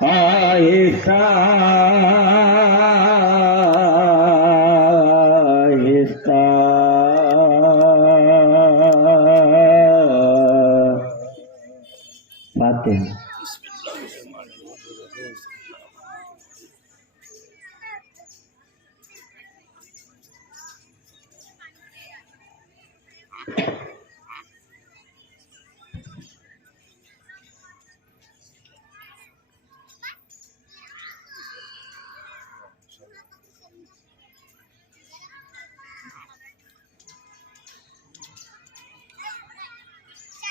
آہستہ آہستہ فاتحہ.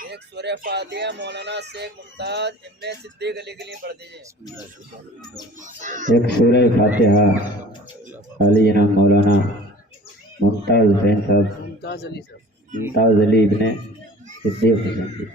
ایک سورہ فاتحہ مولانا شیخ ممتاز ابن صدیق علی کے لیے پڑھ دیجیے. ایک سورہ فاتحہ علی جناب مولانا ممتاز حسین صاحب ممتاز علی ابن صدیق حسین جی.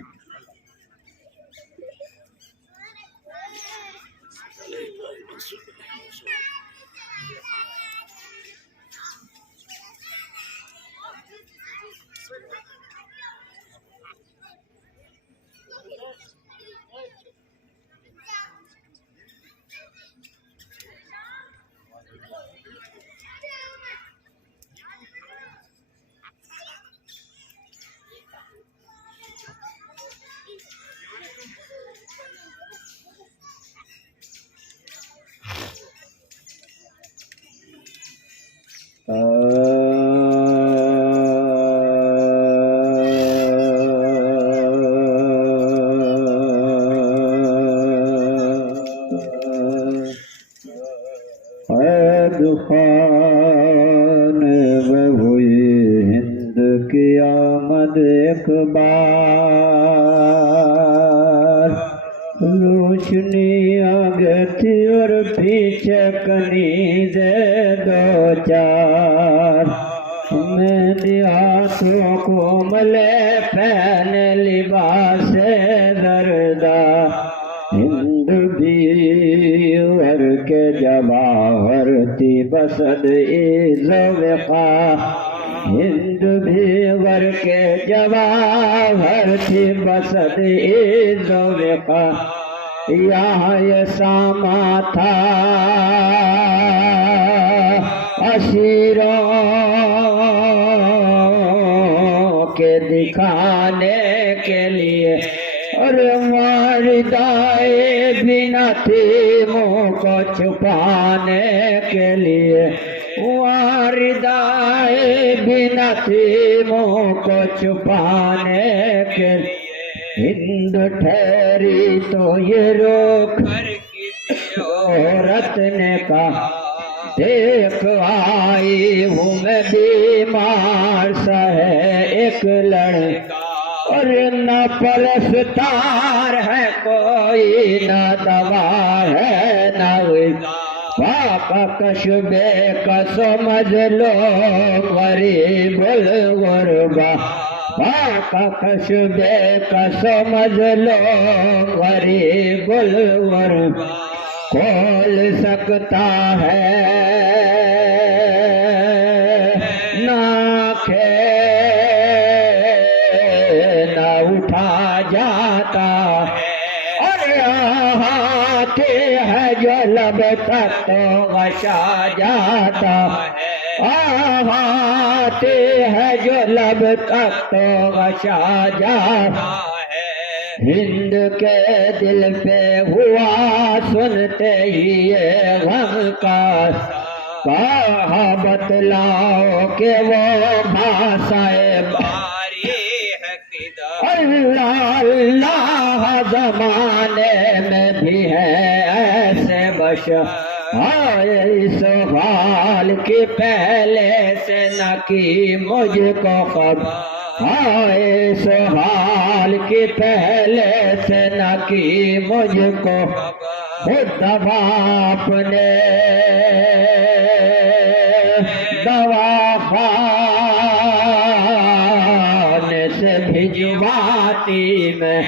خان ہوئی ہند کی آمد ایک بار، روشنی آگے تھی اور پیچھے کنیزیں دو چار، میری آنکھوں کو ملے پہنے لباس زردہ، ہند بھی ور کے جواہر تھی بسد عز و وقار، ہند بھی ور کے جواہر تھی بسد عز و وقار، یہاں یہ ساما تھا اسیروں کے دکھانے کے لیے، اور واردائے بنا تھی منہ کو چھپانے کے لیے، واردائے بنا تھی منہ کو چھپانے کے لیے، ہند ٹھہری تو یہ روک عورت نے کہا، دیکھ آئی ہوں میں بیمار سا ہے ایک لڑکا، اور نہ پرستار ہے کوئی، نہ دوا ہے نہ پاپا کشبے کا سمجھ لو غریب الغربا، پاپا کشبے کا سمجھ لو غریب الغربا، کھول سکتا ہے نہ اٹھا جاتا، اور آتے ہے جو لب تک تو غشا جاتا، آتے ہے جو لب تک تو غشا جاتا، ہند کے دل پہ ہوا سنتے ہی یہ غم کا، کہا بتلاؤ کہ وہ بھاشائے اللہ اللہ زمانے میں بھی ہے ایسے بشر، آئے اس حال کی پہلے سے نہ کی مجھ کو خبر، آئے اس حال کی پہلے سے نہ کی مجھ کو خود دوا اپنے دواخانے سے بھجواتی میں،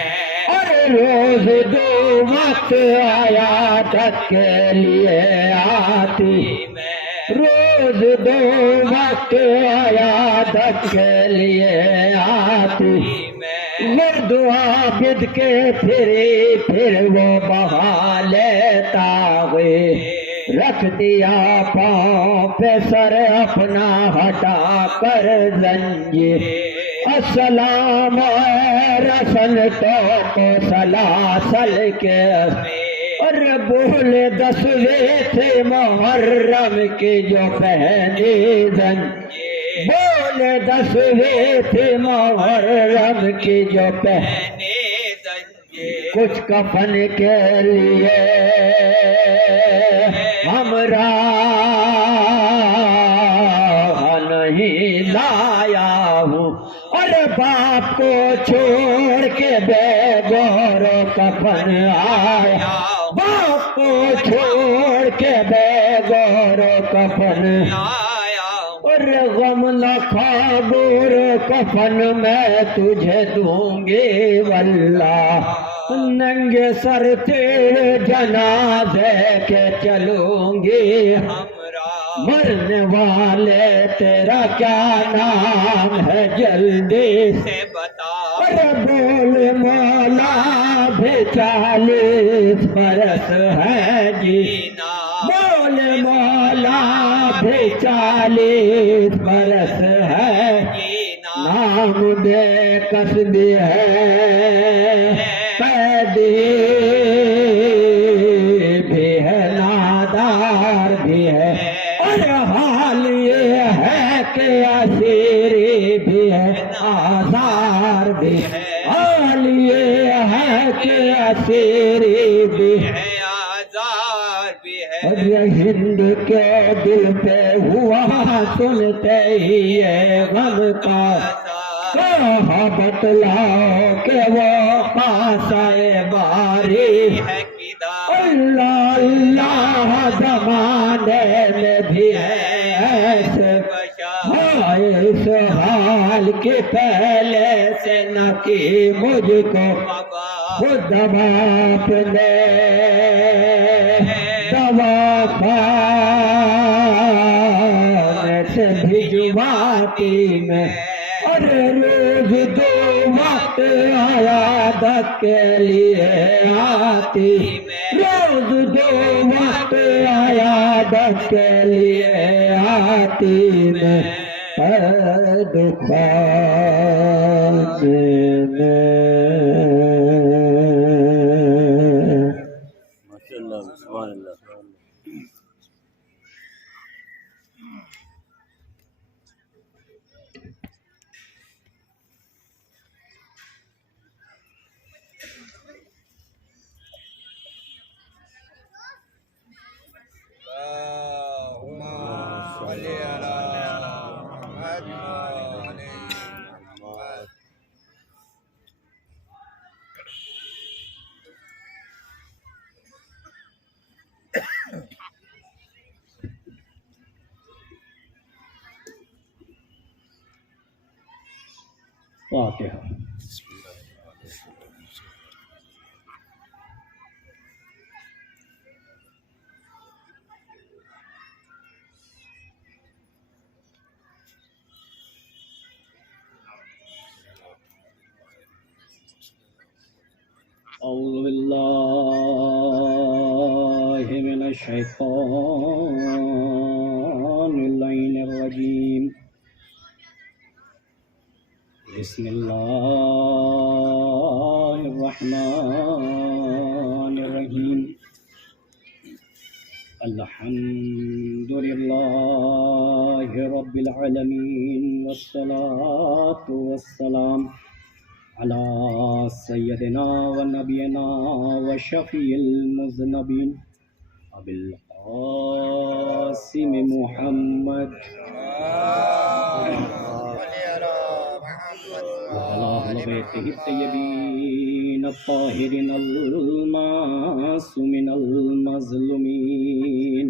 اور روز دو وقت عیادت کے لیے آتی، روز دو وقت عیادت کے لیے آتی، ورد عابد کے پھر وہ بہا لیتا ہوئے رکھ دیا پاؤں پہ سر اپنا ہٹا کر زنجیر السلام رسن تو سلاسل کے اور بولے 10ویں تھے محرم کی جو پہنی زنجیر بولے 10ویں تھے محرم کی جو پہنی زنجیر کچھ کفن کے لیے ہمراہ نہیں لایا ہوں اور باپ کو چھوڑ کے بے گور کفن آیا باپ کو چھوڑ کے بے گور کفن آیا اور غم نہ کھا گور کفن میں تجھے دوں گی واللہ ننگے سر تیرے جنازے کے چلوں گی مرنے والے تیرا کیا نام ہے جلدی سے بتا اور بول مولا بھی 40 برس ہے جینا بول مولا بھی 40 برس ہے جینا نام بے کسبی ہے قیدی بھی ہے نادار بھی ہے اور حال یہ ہے کہ اسیری بھی ہے آزار بھی ہے حال یہ ہے کہ اسیری بھی ہے آزار بھی ہے اور یہ ہند کے دل پہ ہوا سنتے ہی یہ غم کا کہاں بتلاؤ کہ وہ پاسائے باری ہے اللہ اللہ زمانے میں بھی ہے ایسے اس حال کے پہلے سے نہ کی مجھ کو خود باپ نے دوا خانے سے بھجواتی میں اور روز 2 وقت عیادت کے لیے آتی روز 2 وقت عیادت کے لیے آتی میں ماشاءاللہ سبحان اللہ اللهم صل على محمد وعلى محمد فاتحہ اعوذ باللہ من الشیطان اللعین الرجیم بسم اللہ الرحمن الرحیم الحمد للہ رب العالمین والصلاة والسلام على سيدنا ونبينا وشفيع المذنبين أبي القاسم محمد وعلى أهل بيته الطيبين الطاهرين المعصومين المظلومين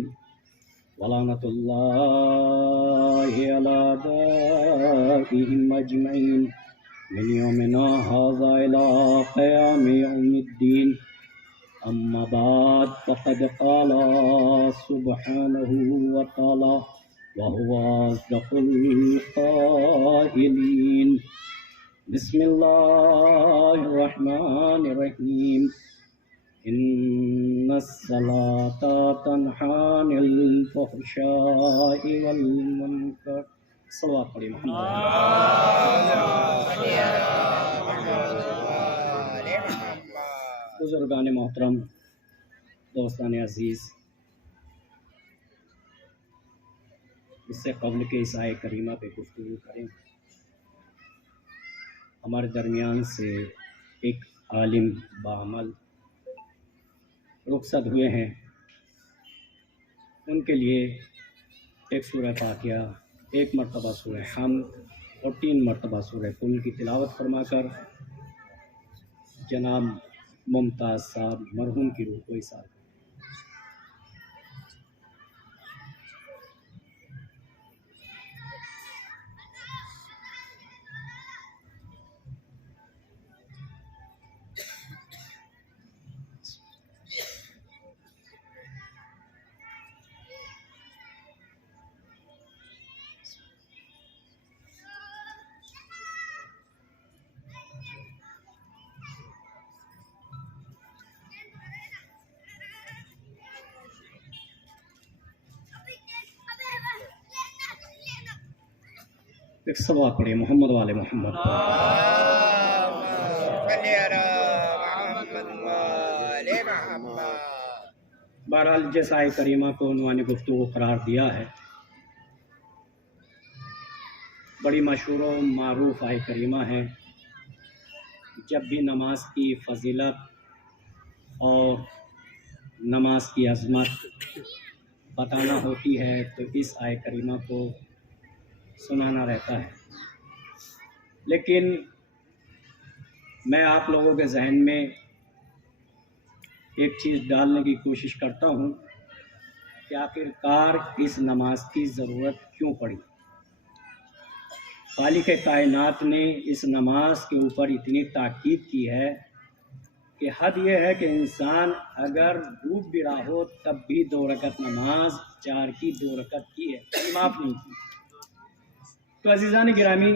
ولعنة الله على أعدائهم أجمعين من يومنا هذا إلى قيام يوم الدين أما بعد فقد قال سبحانه وتعالى وهو أصدق القائلين بسم اللہ الرحمن الرحیم ان الصلاۃ تنہی عن الفحشاء والمنکر. صلوات پڑھی محمد. بزرگان محترم، دوستان عزیز، اس سے قبل کہ اس آیے کریمہ پہ گفتگو کریں، ہمارے درمیان سے ایک عالم بعمل رخصت ہوئے ہیں. ان کے لیے ایک سورہ فاتحہ، ایک مرتبہ سورہ حمد اور 3 مرتبہ سورہ قل کی تلاوت فرما کر جناب ممتاز صاحب مرحوم کی روح کو ایثار کریں. ایک صلوات پڑھیں محمد والے محمد. بہرحال جس آیے کریمہ کو عنوان گفتگو قرار دیا ہے، بڑی مشہور و معروف آیے کریمہ ہے. جب بھی نماز کی فضیلت اور نماز کی عظمت بتانا ہوتی ہے تو اس آیے کریمہ کو سنانا رہتا ہے. لیکن میں آپ لوگوں کے ذہن میں ایک چیز ڈالنے کی کوشش کرتا ہوں کہ آخرکار اس نماز کی ضرورت کیوں پڑی. خالق کائنات نے اس نماز کے اوپر اتنی تاکید کی ہے کہ حد یہ ہے کہ انسان اگر ڈوب بھی رہا ہو تب بھی 2 رکعت نماز 4 کی 2 رکعت کی ہے، معاف نہیں کی. تو عزیزان گرامی،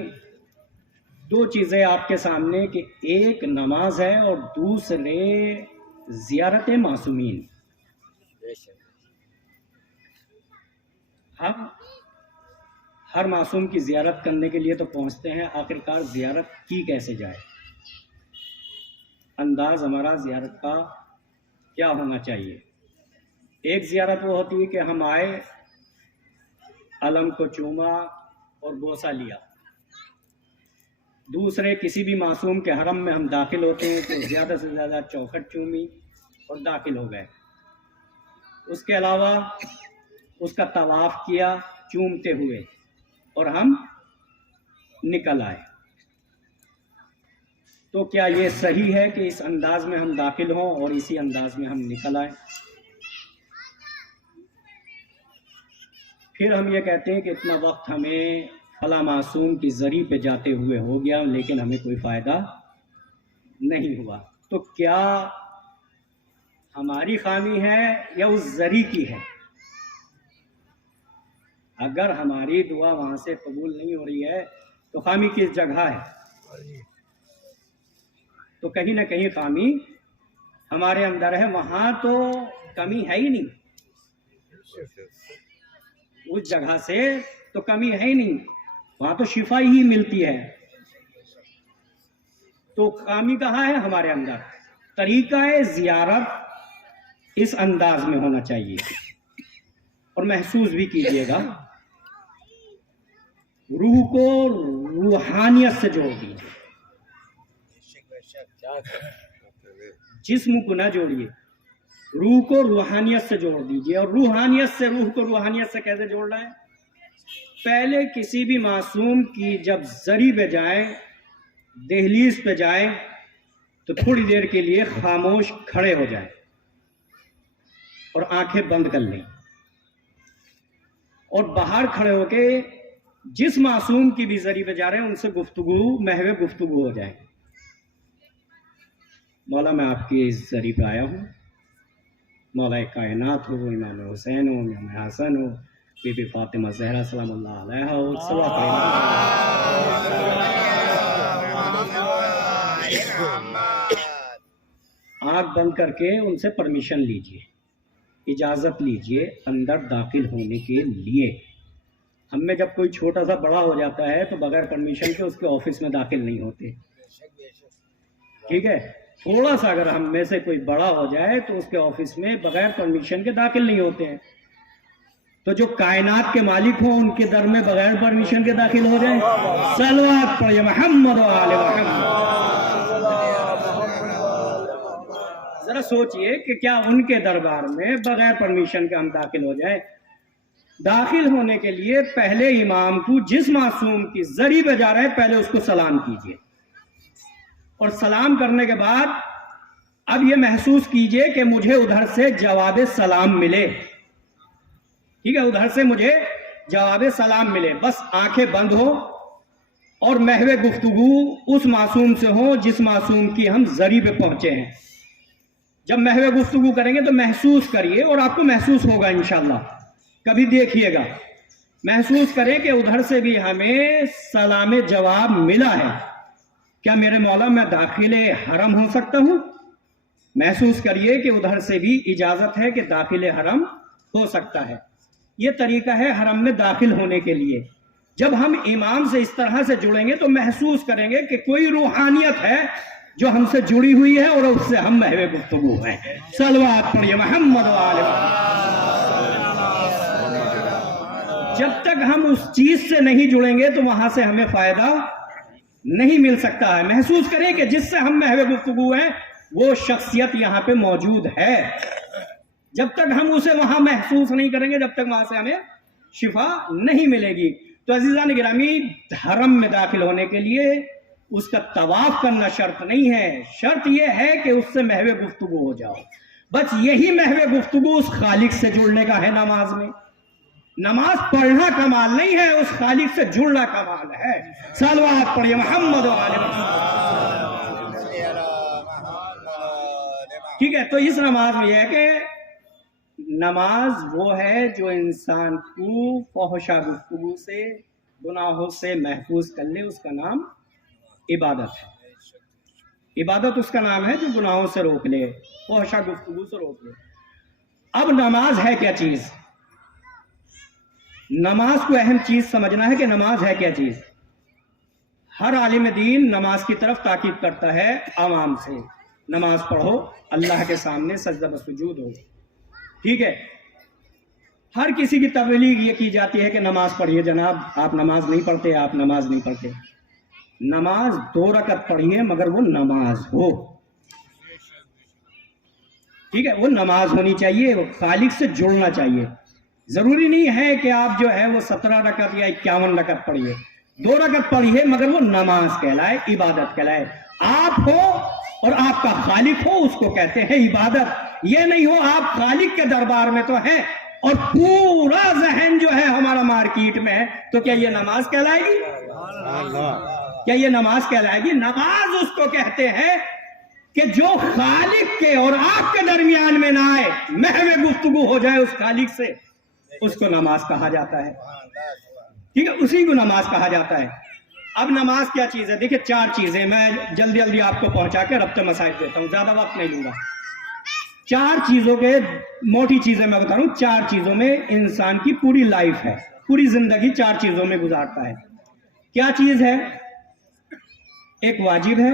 2 چیزیں آپ کے سامنے کہ ایک نماز ہے اور دوسرے زیارت معصومین. ہم ہر معصوم کی زیارت کرنے کے لیے تو پہنچتے ہیں، آخرکار زیارت کی کیسے جائے؟ انداز ہمارا زیارت کا کیا ہونا چاہیے؟ ایک زیارت وہ ہوتی ہے کہ ہم آئے، علم کو چوما اور بوسہ لیا. دوسرے کسی بھی معصوم کے حرم میں ہم داخل ہوتے ہیں تو زیادہ سے زیادہ چوکھٹ چومی اور داخل ہو گئے. اس کے علاوہ اس کا طواف کیا چومتے ہوئے اور ہم نکل آئے. تو کیا یہ صحیح ہے کہ اس انداز میں ہم داخل ہوں اور اسی انداز میں ہم نکل آئیں؟ پھر ہم یہ کہتے ہیں کہ اتنا وقت ہمیں فلاں معصوم کی زری پہ جاتے ہوئے ہو گیا لیکن ہمیں کوئی فائدہ نہیں ہوا. تو کیا ہماری خامی ہے یا اس زری کی ہے؟ اگر ہماری دعا وہاں سے قبول نہیں ہو رہی ہے تو خامی کس جگہ ہے؟ تو کہیں نہ کہیں خامی ہمارے اندر ہے. وہاں تو کمی ہے ہی نہیں، اس جگہ سے تو کمی ہے ہی نہیں، وہاں تو شفا ہی ملتی ہے. تو خامی کہاں ہے؟ ہمارے اندر. طریقہ زیارت اس انداز میں ہونا چاہیے اور محسوس بھی کیجیے گا. روح کو روحانیت سے جوڑ دیجیے، جسم کو نہ جوڑیے، روح کو روحانیت سے جوڑ دیجیے. اور روحانیت سے روح کو روحانیت سے کیسے جوڑنا ہے؟ پہلے کسی بھی معصوم کی جب زری پہ جائیں، دہلیز پہ جائیں تو تھوڑی دیر کے لیے خاموش کھڑے ہو جائیں اور آنکھیں بند کر لیں اور باہر کھڑے ہو کے جس معصوم کی بھی زری پہ جا رہے ہیں ان سے گفتگو، محو گفتگو ہو جائے. مولا میں آپ کی زری پہ آیا ہوں، مولا کائنات ہو، امام حسین ہو، امام حسن ہو، بی بی فاطمہ زہرا سلام اللہ علیہا ہو، صلوات آنکھ بند کر کے ان سے پرمیشن لیجئے، اجازت لیجئے اندر داخل ہونے کے لیے۔ ہم میں جب کوئی چھوٹا سا بڑا ہو جاتا ہے تو بغیر پرمیشن کے اس کے آفس میں داخل نہیں ہوتے، ٹھیک ہے؟ تھوڑا سا اگر ہم میں سے کوئی بڑا ہو جائے تو اس کے آفس میں بغیر پرمیشن کے داخل نہیں ہوتے ہیں۔ تو جو کائنات کے مالک ہوں ان کے در میں بغیر پرمیشن کے داخل ہو جائیں؟ صلوات پڑھیے محمد و آل محمد۔ ذرا سوچئے کہ کیا ان کے دربار میں بغیر پرمیشن کے ہم داخل ہو جائیں؟ داخل ہونے کے لیے پہلے امام کو، جس معصوم کی زری پہ جا رہے ہیں، پہلے اس کو سلام کیجئے، اور سلام کرنے کے بعد اب یہ محسوس کیجئے کہ مجھے ادھر سے جواب سلام ملے، ٹھیک ہے؟ ادھر سے مجھے جواب سلام ملے۔ بس آنکھیں بند ہو اور محو گفتگو اس معصوم سے ہو جس معصوم کی ہم زری پہ پہنچے ہیں۔ جب محو گفتگو کریں گے تو محسوس کریے، اور آپ کو محسوس ہوگا انشاءاللہ، کبھی دیکھیے گا، محسوس کریں کہ ادھر سے بھی ہمیں سلام جواب ملا ہے۔ کیا میرے مولا میں داخل حرم ہو سکتا ہوں؟ محسوس کریے کہ ادھر سے بھی اجازت ہے کہ داخل حرم ہو سکتا ہے۔ یہ طریقہ ہے حرم میں داخل ہونے کے لیے۔ جب ہم امام سے اس طرح سے جڑیں گے تو محسوس کریں گے کہ کوئی روحانیت ہے جو ہم سے جڑی ہوئی ہے اور اس سے ہم محو گفتگو ہیں۔ صلوات پڑھیے محمد و آل محمد۔ جب تک ہم اس چیز سے نہیں جڑیں گے تو وہاں سے ہمیں فائدہ نہیں مل سکتا ہے۔ محسوس کریں کہ جس سے ہم محو گفتگو ہیں وہ شخصیت یہاں پہ موجود ہے۔ جب تک ہم اسے وہاں محسوس نہیں کریں گے، جب تک وہاں سے ہمیں شفا نہیں ملے گی۔ تو عزیزان گرامی، حرم میں داخل ہونے کے لیے اس کا طواف کرنا شرط نہیں ہے، شرط یہ ہے کہ اس سے محو گفتگو ہو جاؤ۔ بس یہی محو گفتگو اس خالق سے جڑنے کا ہے نماز میں۔ نماز پڑھنا کمال نہیں ہے، اس خالق سے جڑنا کمال ہے۔ صلوات پڑھیے محمد و آل محمد۔ ٹھیک ہے؟ تو اس نماز میں یہ ہے کہ نماز وہ ہے جو انسان کو فحشہ گفتگو سے، گناہوں سے محفوظ کر لے، اس کا نام عبادت ہے۔ عبادت اس کا نام ہے جو گناہوں سے روک لے، فحشہ گفتگو سے روک لے۔ اب نماز ہے کیا چیز؟ نماز کو اہم چیز سمجھنا ہے کہ نماز ہے کیا چیز۔ ہر عالم دین نماز کی طرف تاکید کرتا ہے عوام سے، نماز پڑھو، اللہ کے سامنے سجدہ و سجود ہو، ٹھیک ہے؟ ہر کسی کی تبلیغ یہ کی جاتی ہے کہ نماز پڑھیے جناب، آپ نماز نہیں پڑھتے، آپ نماز نہیں پڑھتے۔ نماز 2 رکعت پڑھیے مگر وہ نماز ہو، ٹھیک ہے؟ وہ نماز ہونی چاہیے، وہ خالق سے جڑنا چاہیے۔ ضروری نہیں ہے کہ آپ جو ہے وہ 17 رکعت یا 51 رکعت پڑھیے، 2 رکعت پڑھیے مگر وہ نماز کہلائے، عبادت کہلائے۔ آپ ہو اور آپ کا خالق ہو، اس کو کہتے ہیں عبادت۔ یہ نہیں ہو آپ خالق کے دربار میں تو ہیں اور پورا ذہن جو ہے ہمارا مارکیٹ میں ہے، تو کیا یہ نماز کہلائے گی؟ کیا یہ نماز کہلائے گی؟ نماز اس کو کہتے ہیں کہ جو خالق کے اور آپ کے درمیان میں نہ آئے، محو گفتگو ہو جائے اس خالق سے، اس کو نماز کہا جاتا ہے، ٹھیک ہے؟ اسی کو نماز کہا جاتا ہے۔ اب نماز کیا چیز ہے؟ دیکھیں 4 چیزیں، میں جلدی جلدی آپ کو پہنچا کے ربط مسائل دیتا ہوں، زیادہ وقت نہیں لوں گا۔ 4 چیزوں کے موٹی چیزیں میں بتا رہا ہوں، 4 چیزوں میں انسان کی پوری لائف ہے، پوری زندگی 4 چیزوں میں گزارتا ہے۔ کیا چیز ہے؟ ایک واجب ہے،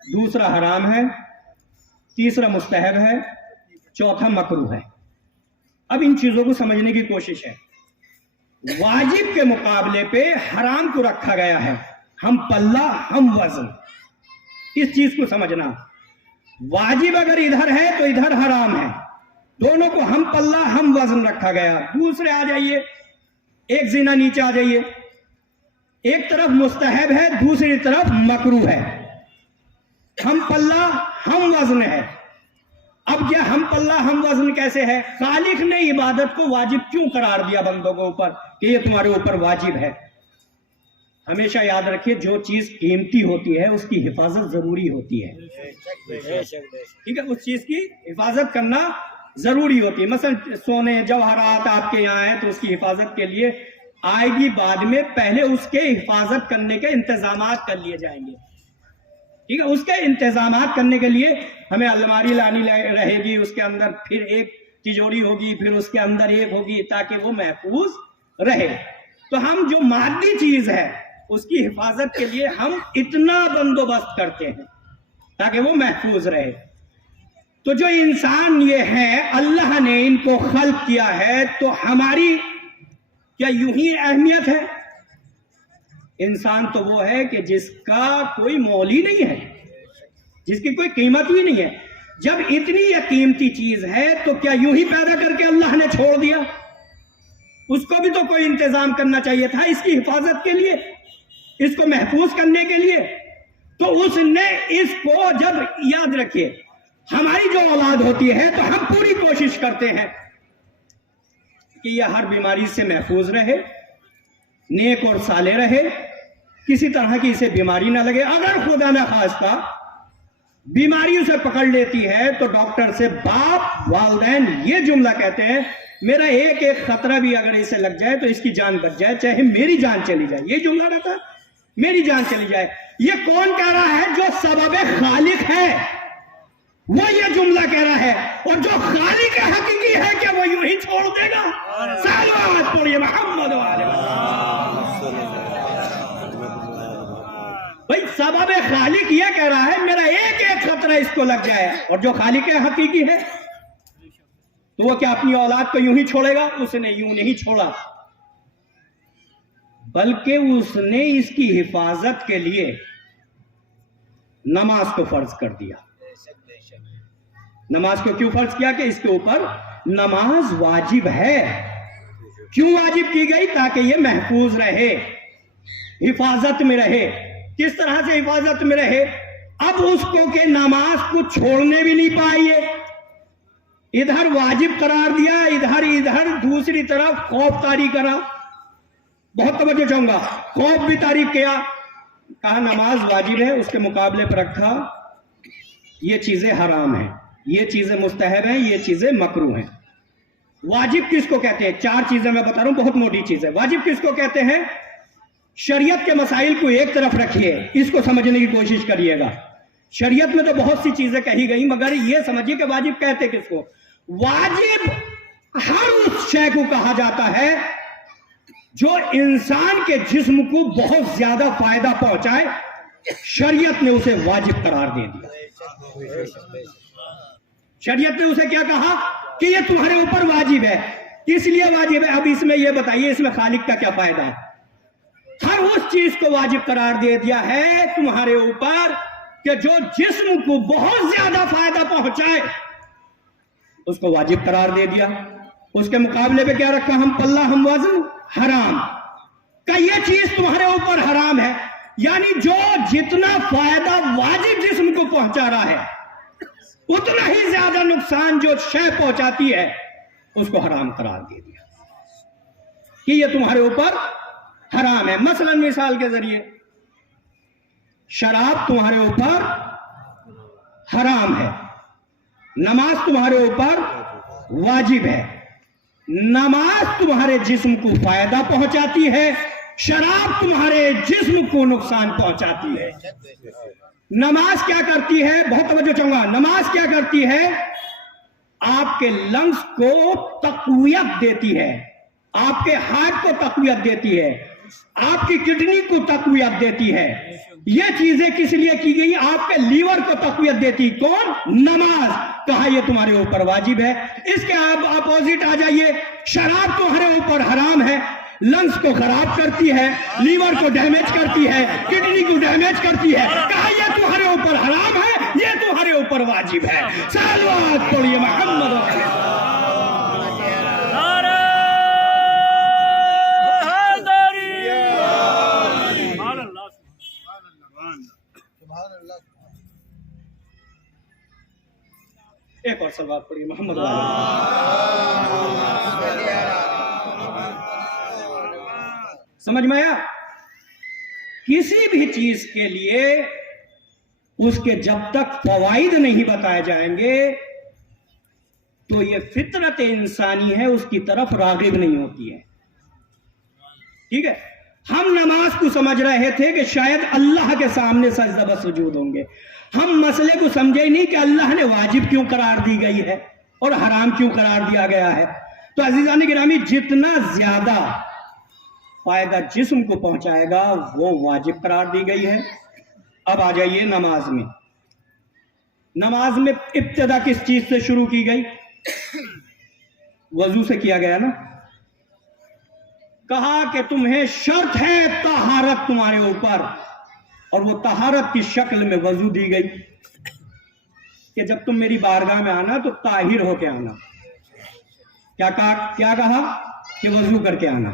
دوسرا حرام ہے، تیسرا مستحب ہے، چوتھا مکروہ ہے۔ اب ان چیزوں کو سمجھنے کی کوشش ہے۔ واجب کے مقابلے پہ حرام کو رکھا گیا ہے، ہم پلہ ہم وزن، اس چیز کو سمجھنا۔ واجب اگر ادھر ہے تو ادھر حرام ہے، دونوں کو ہم پلہ ہم وزن رکھا گیا۔ دوسرے آ جائیے، ایک زنا نیچے آ جائیے، ایک طرف مستحب ہے، دوسری طرف مکروہ ہے، ہم پلہ ہم وزن ہے۔ اب یہ ہم پلہ ہم وزن کیسے ہے؟ خالق نے عبادت کو واجب کیوں قرار دیا بندوں کے اوپر کہ یہ تمہارے اوپر واجب ہے؟ ہمیشہ یاد رکھیے، جو چیز قیمتی ہوتی ہے اس کی حفاظت ضروری ہوتی ہے، ٹھیک ہے؟ اس چیز کی حفاظت کرنا ضروری ہوتی ہے۔ مثلا سونے جواہرات آپ کے یہاں ہیں تو اس کی حفاظت کے لیے آئے گی بعد میں، پہلے اس کے حفاظت کرنے کے انتظامات کر لیے جائیں گے، ٹھیک ہے، اس کے انتظامات کرنے کے لیے ہمیں الماری لانی رہے گی، اس کے اندر پھر ایک تجوری ہوگی، پھر اس کے اندر ایک ہوگی تاکہ وہ محفوظ رہے۔ تو ہم جو مادی چیز ہے اس کی حفاظت کے لیے ہم اتنا بندوبست کرتے ہیں تاکہ وہ محفوظ رہے۔ تو جو انسان یہ ہے، اللہ نے ان کو خلق کیا ہے، تو ہماری کیا یوں ہی اہمیت ہے؟ انسان تو وہ ہے کہ جس کا کوئی مول ہی نہیں ہے، جس کی کوئی قیمت ہی نہیں ہے۔ جب اتنی یہ قیمتی چیز ہے تو کیا یوں ہی پیدا کر کے اللہ نے چھوڑ دیا؟ اس کو بھی تو کوئی انتظام کرنا چاہیے تھا اس کی حفاظت کے لیے، اس کو محفوظ کرنے کے لیے۔ تو اس نے اس کو، جب یاد رکھیے ہماری جو اولاد ہوتی ہے تو ہم پوری کوشش کرتے ہیں کہ یہ ہر بیماری سے محفوظ رہے، نیک اور صالح رہے، کسی طرح کی اسے بیماری نہ لگے۔ اگر خدا نہ خواستہ بیماری اسے پکڑ لیتی ہے تو ڈاکٹر سے باپ والدین یہ جملہ کہتے ہیں، میرا ایک ایک خطرہ بھی اگر اسے لگ جائے تو اس کی جان بچ جائے، چاہے میری جان چلی جائے۔ یہ جملہ رہتا ہے، میری جان چلی جائے۔ یہ کون کہہ رہا ہے؟ جو سبب خالق ہے وہ یہ جملہ کہہ رہا ہے، اور جو خالق حقیقی ہے کہ وہ یوں ہی چھوڑ دے گا؟ صلوات پڑھیے محمد والے بھائی، سبب خالق یہ کہہ رہا ہے میرا ایک ایک خطرہ اس کو لگ جائے، اور جو خالق حقیقی ہے تو وہ کیا اپنی اولاد کو یوں ہی چھوڑے گا؟ اس نے یوں نہیں چھوڑا، بلکہ اس نے اس کی حفاظت کے لیے نماز کو فرض کر دیا۔ نماز کو کیوں فرض کیا؟ کہ اس کے اوپر نماز واجب ہے۔ کیوں واجب کی گئی؟ تاکہ یہ محفوظ رہے، حفاظت میں رہے۔ کس طرح سے حفاظت میں رہے؟ اب اس کو کہ نماز کو چھوڑنے بھی نہیں پائیے، ادھر واجب قرار دیا، ادھر دوسری طرف خوف طاری کرا۔ بہت توجہ چاہوں گا، خوف بھی طاری کیا، کہا نماز واجب ہے، اس کے مقابلے پر رکھا یہ چیزیں حرام ہیں، یہ چیزیں مستحب ہیں، یہ چیزیں مکروہ ہیں۔ واجب کس کو کہتے ہیں؟ چار چیزیں میں بتا رہا ہوں، بہت موٹی چیز ہے۔ واجب کس کو کہتے ہیں؟ شریعت کے مسائل کو ایک طرف رکھیے، اس کو سمجھنے کی کوشش کریے گا۔ شریعت میں تو بہت سی چیزیں کہی گئی، مگر یہ سمجھیے کہ واجب کہتے کس کو؟ واجب ہر اس شے کو کہا جاتا ہے جو انسان کے جسم کو بہت زیادہ فائدہ پہنچائے، شریعت نے اسے واجب قرار دے دیا۔ شریعت نے اسے کیا کہا؟ کہ یہ تمہارے اوپر واجب ہے۔ اس لیے واجب ہے۔ اب اس میں یہ بتائیے اس میں خالق کا کیا فائدہ ہے؟ ہر اس چیز کو واجب قرار دے دیا ہے تمہارے اوپر کہ جو جسم کو بہت زیادہ فائدہ پہنچائے، اس کو واجب قرار دے دیا۔ اس کے مقابلے پہ کیا رکھا؟ ہم پلہ، ہم وزن، حرام کا یہ چیز تمہارے اوپر حرام ہے۔ یعنی جو جتنا فائدہ واجب جسم کو پہنچا رہا ہے، اتنا ہی زیادہ نقصان جو شے پہنچاتی ہے اس کو حرام قرار دے دیا کہ یہ تمہارے اوپر حرام ہے۔ مثلا مثال کے ذریعے شراب تمہارے اوپر حرام ہے، نماز تمہارے اوپر واجب ہے۔ نماز تمہارے جسم کو فائدہ پہنچاتی ہے، شراب تمہارے جسم کو نقصان پہنچاتی ہے۔ نماز کیا کرتی ہے؟ بہت توجہ چاہوں گا۔ نماز کیا کرتی ہے؟ آپ کے لنگز کو تقویت دیتی ہے، آپ کے ہارٹ کو تقویت دیتی ہے، آپ کی کڈنی کو تقویت دیتی ہے۔ یہ چیزیں کس لیے کی گئی؟ آپ کے لیور کو تقویت دیتی کون؟ نماز۔ کہا یہ تمہارے اوپر واجب ہے۔ اس کے اپوزٹ آ جائیے، شراب تمہارے اوپر حرام ہے، لنگز کو خراب کرتی ہے، لیور کو ڈیمیج کرتی ہے، کڈنی کو ڈیمیج کرتی ہے۔ کہا یہ تمہارے اوپر حرام ہے، یہ تمہارے اوپر واجب ہے۔ صلوات پڑھیے محمد علیہ۔ ایک اور صلوات پڑھیے محمد سمجھ میں آیا؟ کسی بھی چیز کے لیے اس کے جب تک فوائد نہیں بتائے جائیں گے تو یہ فطرت انسانی ہے، اس کی طرف راغب نہیں ہوتی ہے۔ ٹھیک ہے؟ ہم نماز کو سمجھ رہے تھے کہ شاید اللہ کے سامنے سجدہ و سجود ہوں گے. ہم مسئلے کو سمجھے نہیں کہ اللہ نے واجب کیوں قرار دی گئی ہے اور حرام کیوں قرار دیا گیا ہے. تو عزیزان گرامی جتنا زیادہ فائدہ جسم کو پہنچائے گا وہ واجب قرار دی گئی ہے. اب آ جائیے نماز میں. نماز میں ابتدا کس چیز سے شروع کی گئی؟ وضو سے کیا گیا نا. کہا کہ تمہیں شرط ہے طہارت تمہارے اوپر، اور وہ طہارت کی شکل میں وضو دی گئی کہ جب تم میری بارگاہ میں آنا تو طاہر ہو کے آنا. کیا کہا کہ وضو کر کے آنا.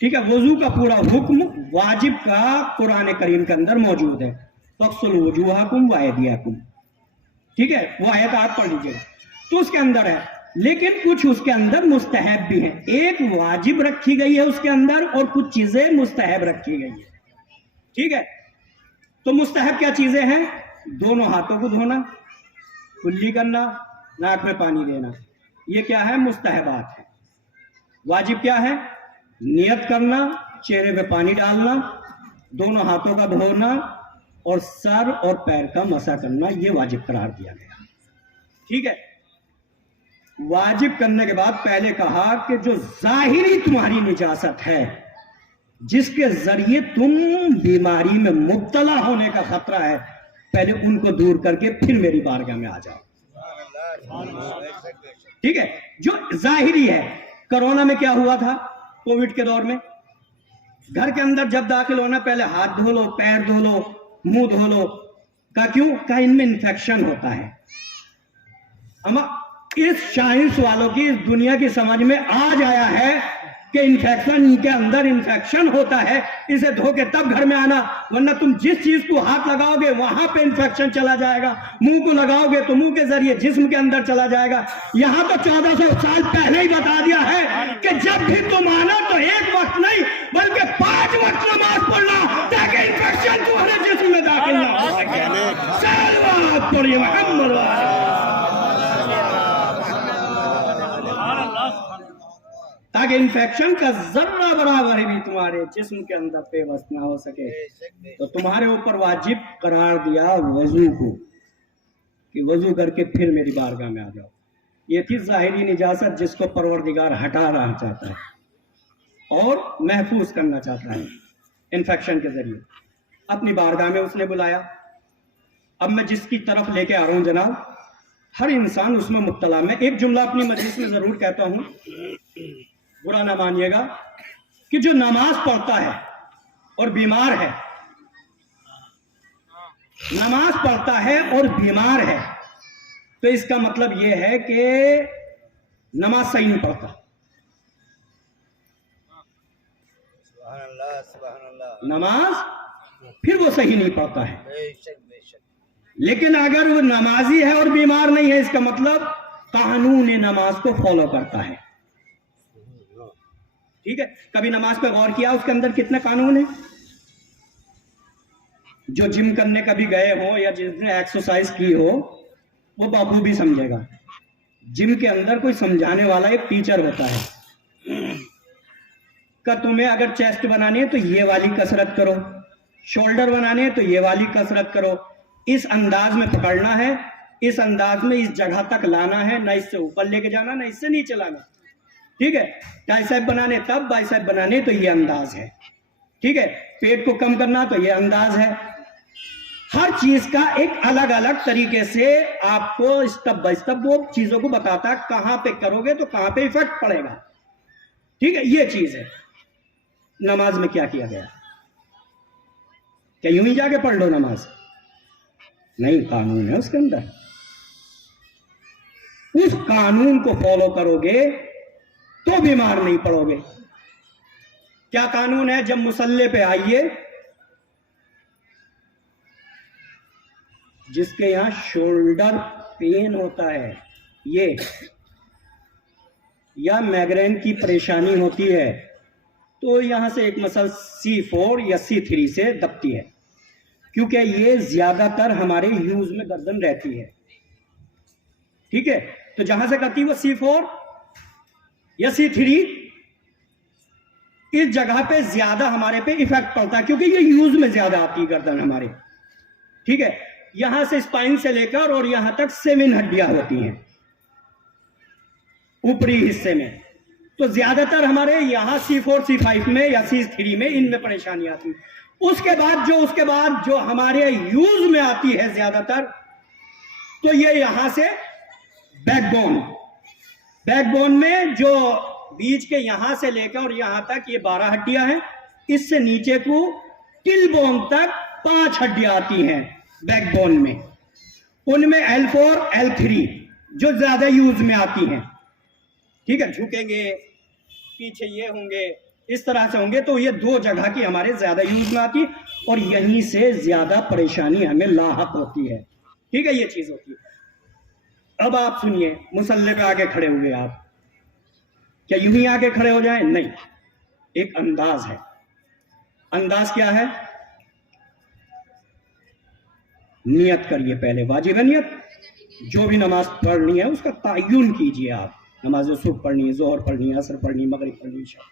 ٹھیک ہے، وضو کا پورا حکم واجب کا قرآن کریم کے اندر موجود ہے. فَاغْسِلُوا وُجُوهَكُمْ وَأَيْدِيَكُمْ. ٹھیک ہے، وہ آیت آپ پڑھ لیجیے. تو اس کے اندر ہے، لیکن کچھ اس کے اندر مستحب بھی ہیں. ایک واجب رکھی گئی ہے اس کے اندر اور کچھ چیزیں مستحب رکھی گئی ہیں. ٹھیک ہے، تو مستحب کیا چیزیں ہیں؟ دونوں ہاتھوں کو دھونا، کلی کرنا، ناک میں پانی دینا. یہ کیا ہے؟ مستحبات ہے. واجب کیا ہے؟ نیت کرنا، چہرے پہ پانی ڈالنا، دونوں ہاتھوں کا دھونا اور سر اور پیر کا مسح کرنا. یہ واجب قرار دیا گیا. ٹھیک ہے، واجب کرنے کے بعد پہلے کہا کہ جو ظاہری تمہاری نجاست ہے، جس کے ذریعے تم بیماری میں مبتلا ہونے کا خطرہ ہے، پہلے ان کو دور کر کے پھر میری بارگاہ میں آ جاؤ. ٹھیک ہے، جو ظاہری ہے. کرونا میں کیا ہوا تھا؟ کووڈ کے دور میں گھر کے اندر جب داخل ہونا پہلے ہاتھ دھو لو، پیر دھو لو، منہ دھو لو. کیوں؟ کہ ان میں انفیکشن ہوتا ہے. اما اس سائنس والوں کی اس دنیا کی سمجھ میں آج آیا ہے کہ انفیکشن کے اندر انفیکشن ہوتا ہے، اسے دھو کے تب گھر میں آنا، ورنہ تم جس چیز کو ہاتھ لگاؤ گے وہاں پہ انفیکشن چلا جائے گا. منہ کو لگاؤ گے تو منہ کے ذریعے جسم کے اندر چلا جائے گا. یہاں تو 1400 سال پہلے ہی بتا دیا ہے کہ جب بھی تم آنا تو ایک وقت نہیں بلکہ 5 وقت نماز پڑھنا تاکہ انفیکشن تمہارے جسم میں داخل نہ ہو سکے. صلوات پڑھیے محمد. تاکہ انفیکشن کا ذرہ برابر بھی تمہارے جسم کے اندر پیوست نہ ہو سکے. تو تمہارے اوپر واجب قرار دیا وضو کو کہ وضو کر کے پھر میری بارگاہ میں آ جاؤ. یہ تھی ظاہری نجاست جس کو پروردگار ہٹا رہا چاہتا ہے اور محفوظ کرنا چاہتا ہے انفیکشن کے ذریعے. اپنی بارگاہ میں اس نے بلایا. اب میں جس کی طرف لے کے آ رہا ہوں جناب، ہر انسان اس میں مبتلا. میں ایک جملہ اپنی مجلس میں ضرور کہتا ہوں، برا نہ مانیے گا، کہ جو نماز پڑھتا ہے اور بیمار ہے، نماز پڑھتا ہے اور بیمار ہے، تو اس کا مطلب یہ ہے کہ نماز صحیح نہیں پڑھتا. نماز پھر وہ صحیح نہیں پڑھتا ہے. لیکن اگر وہ نمازی ہے اور بیمار نہیں ہے، اس کا مطلب قانون نماز کو فالو کرتا ہے. ٹھیک ہے، کبھی نماز پہ غور کیا اس کے اندر کتنے قانون ہیں؟ جو جم کرنے کبھی گئے ہوں یا جس نے ایکسرسائز کی ہو وہ بابو بھی سمجھے گا. جم کے اندر کوئی سمجھانے والا ایک ٹیچر ہوتا ہے کہ تمہیں اگر چیسٹ بنانی ہے تو یہ والی کسرت کرو، شولڈر بنانے ہے تو یہ والی کسرت کرو، اس انداز میں پکڑنا ہے، اس انداز میں اس جگہ تک لانا ہے، نہ اس سے اوپر لے کے جانا نہ اس سے نیچے لانا. ٹھیک ہے، ٹرائسیپ بنانے تب، بائسیپ بنانے تو یہ انداز ہے. ٹھیک ہے، پیٹ کو کم کرنا تو یہ انداز ہے. ہر چیز کا ایک الگ الگ طریقے سے آپ کو اسٹیپ بائی اسٹیپ وہ چیزوں کو بتاتا ہے کہاں پہ کرو گے تو کہاں پہ ایفیکٹ پڑے گا. ٹھیک ہے، یہ چیز ہے. نماز میں کیا کیا گیا؟ کہ یوں ہی جا کے پڑھ لو نماز؟ نہیں، قانون ہے اس کے اندر. اس قانون کو فالو کرو گے تو بیمار نہیں پڑو گے. کیا قانون ہے؟ جب مصلی پہ آئیے، جس کے یہاں شولڈر پین ہوتا ہے یہ یا مائگرین کی پریشانی ہوتی ہے تو یہاں سے ایک مسل C4 یا C3 سے دبتی ہے، کیونکہ یہ زیادہ تر ہمارے یوز میں گردن رہتی ہے. ٹھیک ہے، تو جہاں سے کرتی وہ C4 یا C3 اس جگہ پہ زیادہ ہمارے پہ ایفیکٹ پڑتا ہے کیونکہ یہ یوز میں زیادہ آتی ہے گردن ہمارے. ٹھیک ہے, یہاں سے اسپائن سے لے کر اور یہاں تک 7 ہڈیاں ہوتی ہیں اوپری حصے میں. تو زیادہ تر ہمارے یہاں C4 C5 میں یا C3 میں ان میں پریشانی آتی. اس کے بعد جو ہمارے یوز میں آتی ہے زیادہ تر, تو یہ یہاں سے بیک بون میں جو بیچ کے یہاں سے لے کر اور یہاں تک یہ 12 ہڈیاں ہیں. اس سے نیچے کو ٹل بون تک 5 ہڈیاں آتی ہیں بیک بون میں. ان میں L4 L3 جو زیادہ یوز میں آتی ہیں. ٹھیک ہے, جھکیں گے پیچھے یہ ہوں گے اس طرح سے ہوں گے. تو یہ 2 جگہ کی ہمارے زیادہ یوز میں آتی اور یہیں سے زیادہ پریشانی ہمیں لاحق ہوتی ہے. ٹھیک ہے, یہ چیز ہوتی ہے. اب آپ سنیے, مصلی پہ آگے کھڑے ہوئے آپ, کیا یوں ہی آگے کھڑے ہو جائیں؟ نہیں, ایک انداز ہے. انداز کیا ہے؟ نیت کریے پہلے, واجب ہے نیت. جو بھی نماز پڑھنی ہے اس کا تعین کیجئے. آپ نماز صبح پڑھنی ہے, ظہر پڑھنی ہے, عصر پڑھنی ہے, مغرب پڑھنی ہے,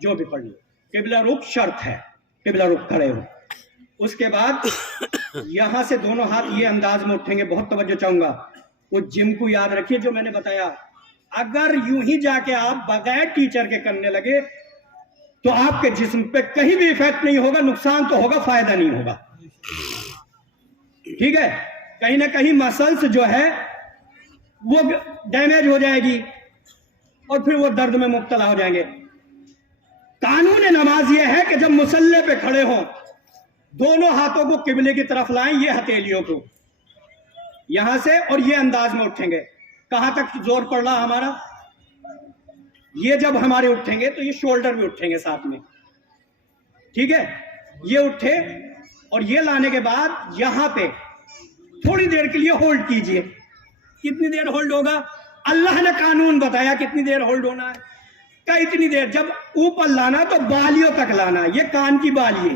جو بھی پڑھنی ہے. قبلہ رخ شرط ہے, قبلہ رخ کھڑے ہو. اس کے بعد یہاں سے دونوں ہاتھ یہ انداز میں اٹھیں گے. بہت توجہ چاہوں گا, وہ جم کو یاد رکھیے جو میں نے بتایا. اگر یوں ہی جا کے آپ بغیر ٹیچر کے کرنے لگے تو آپ کے جسم پہ کہیں بھی ایفیکٹ نہیں ہوگا. نقصان تو ہوگا, فائدہ نہیں ہوگا. ٹھیک ہے, کہیں نہ کہیں مسلس جو ہے وہ ڈیمیج ہو جائے گی اور پھر وہ درد میں مبتلا ہو جائیں گے. قانون نماز یہ ہے کہ جب مصلی پہ کھڑے ہوں دونوں ہاتھوں کو قبلے کی طرف لائیں, یہ ہتھیلیوں کو یہاں سے, اور یہ انداز میں اٹھیں گے. کہاں تک زور پڑ رہا ہمارا؟ یہ جب ہمارے اٹھیں گے تو یہ شولڈر بھی اٹھیں گے ساتھ میں. ٹھیک ہے, یہ اٹھے اور یہ لانے کے بعد یہاں پہ تھوڑی دیر کے لیے ہولڈ کیجئے. کتنی دیر ہولڈ ہوگا؟ اللہ نے قانون بتایا کتنی دیر ہولڈ ہونا ہے. کہ اتنی دیر, جب اوپر لانا تو بالیوں تک لانا, یہ کان کی بالی.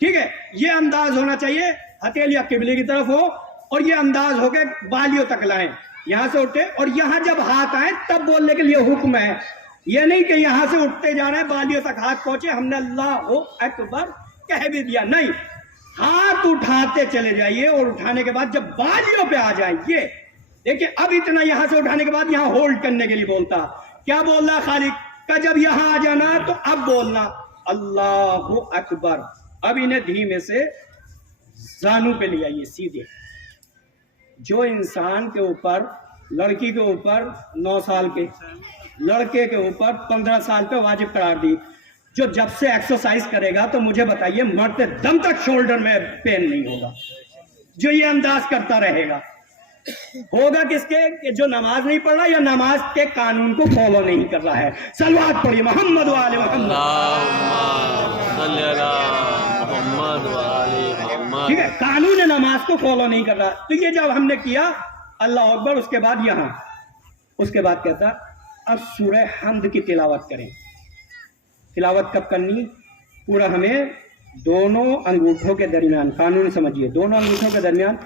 ٹھیک ہے, یہ انداز ہونا چاہیے, ہتھیلیاں قبلے کی طرف ہو اور یہ انداز ہو کے بالیوں تک لائیں. یہاں سے اٹھے اور یہاں جب ہاتھ آئے تب بولنے کے لیے حکم ہے. یہ نہیں کہ یہاں سے اٹھتے جا رہے ہیں بالیوں تک ہاتھ پہنچے ہم نے اللہ اکبر کہہ بھی دیا. نہیں, ہاتھ اٹھاتے چلے جائیے اور اٹھانے کے بعد جب بالیوں پہ آ جائیں, یہ دیکھیں اب اتنا یہاں سے اٹھانے کے بعد یہاں ہولڈ کرنے کے لیے بولتا. کیا بول رہا خالق کا؟ جب یہاں آ جانا تو اب بولنا اللہ اکبر. اب انہیں دھیمے سے زانو پہ لے آئیے سیدھے. جو انسان کے اوپر, لڑکی کے اوپر 9 سال کے, لڑکے کے اوپر 15 سال پہ واجب قرار دی, جو جب سے ایکسرسائز کرے گا تو مجھے بتائیے مرتے دم تک شولڈر میں پین نہیں ہوگا. جو یہ انداز کرتا رہے گا ہوگا کس کے؟ کہ جو نماز نہیں پڑھ رہا یا نماز کے قانون کو فالو نہیں کر رہا ہے. صلوات پڑھیے محمد و آل محمد. ٹھیک ہے, قانون نماز کو فالو نہیں کر رہا. تو یہ جب ہم نے کیا اللہ اکبر, اس کے بعد یہاں, اس کے بعد کہتا اب سورہ حمد کی تلاوت کریں. تلاوت کب کرنی؟ پورا ہمیں دونوں انگوٹھوں کے درمیان, قانون سمجھیے, دونوں انگوٹھوں کے درمیان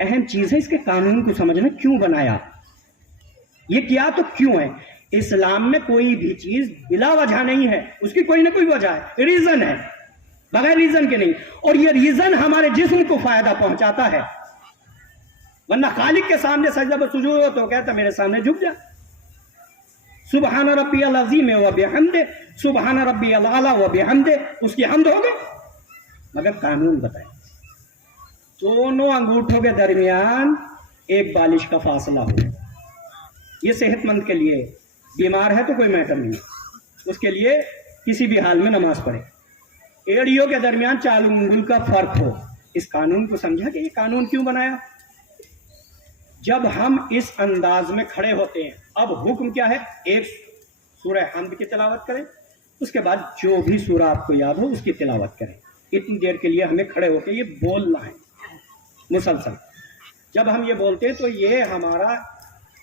اہم چیز ہے. اس کے قانون کو سمجھنا, کیوں بنایا, یہ کیا تو کیوں ہے. اسلام میں کوئی بھی چیز بلا وجہ نہیں ہے, اس کی کوئی نہ کوئی وجہ ہے, ریزن ہے, بغیر ریزن کے نہیں. اور یہ ریزن ہمارے جسم کو فائدہ پہنچاتا ہے. ورنہ خالق کے سامنے سجدہ پر سجود ہو تو کہتا میرے سامنے جھک جا. سبحان ربی العظیم و بحمدہ, سبحان ربی الاعلی و بحمدہ, اس کی حمد ہو گئی. مگر قانون بتائیں, دونوں انگوٹھوں کے درمیان ایک بالش کا فاصلہ ہو. یہ صحت مند کے لیے, بیمار ہے تو کوئی میٹر نہیں, اس کے لیے کسی بھی حال میں نماز پڑھے. ایڑیوں کے درمیان 4 انگل کا فرق ہو. اس قانون کو سمجھا کہ یہ قانون کیوں بنایا. جب ہم اس انداز میں کھڑے ہوتے ہیں, اب حکم کیا ہے؟ ایک سورہ حمد کی تلاوت کریں, اس کے بعد جو بھی سورہ آپ کو یاد ہو اس کی تلاوت کریں. اتنی دیر کے لیے ہمیں کھڑے ہو کے یہ بولنا ہے مسلسل. جب ہم یہ بولتے ہیں تو یہ ہمارا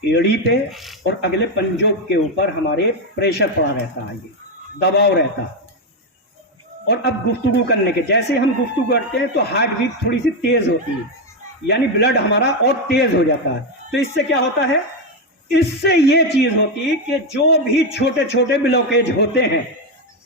ایڑی پہ اور اگلے پنجوں کے اوپر ہمارے پریشر پڑا رہتا ہے, یہ دباؤ رہتا. اور اب گفتگو کرنے کے, جیسے ہم گفتگو کرتے ہیں تو ہارٹ بیٹ تھوڑی سی تیز ہوتی ہے, یعنی بلڈ ہمارا اور تیز ہو جاتا ہے. تو اس سے کیا ہوتا ہے؟ اس سے یہ چیز ہوتی ہے کہ جو بھی چھوٹے چھوٹے بلاکیج ہوتے ہیں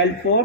L4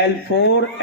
L4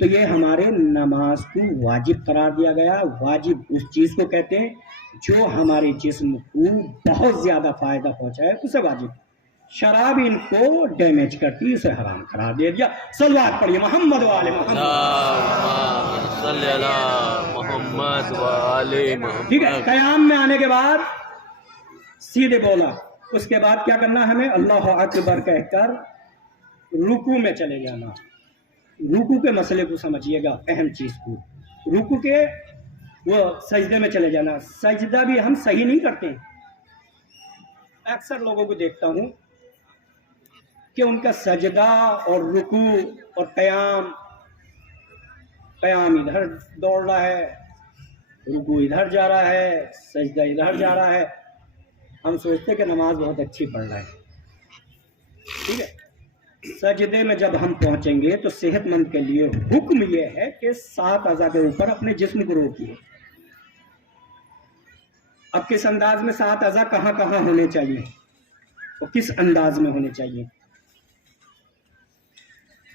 تو یہ ہمارے نماز کو واجب قرار دیا گیا. واجب اس چیز کو کہتے ہیں جو ہمارے جسم کو بہت زیادہ فائدہ پہنچائے اسے واجب. شراب ان کو ڈیمیج کرتی اسے حرام قرار دے دیا. صلوات پڑھیے محمد و آل محمد. اللهم صل علی محمد و آل ٹھیک ہے. محمد. قیام میں آنے کے بعد سیدھے بولا. اس کے بعد کیا کرنا ہے ہمیں؟ اللہ اکبر کہہ کر رکوع میں چلے جانا. رکوع کے مسئلے کو سمجھیے گا، اہم چیز کو. رکوع کے وہ سجدے میں چلے جانا. سجدہ بھی ہم صحیح نہیں کرتے. اکثر لوگوں کو دیکھتا ہوں کہ ان کا سجدہ اور رکوع اور قیام ادھر دوڑ رہا ہے، رکوع ادھر جا رہا ہے، سجدہ ادھر جا رہا ہے. ہم سوچتے کہ نماز بہت اچھی پڑھ رہا ہے. ٹھیک ہے. سجدے میں جب ہم پہنچیں گے تو صحت مند کے لیے حکم یہ ہے کہ 7 اعضاء کے اوپر اپنے جسم کو روکیے. اب کس انداز میں 7 اعضاء کہاں کہاں ہونے چاہیے اور کس انداز میں ہونے چاہیے؟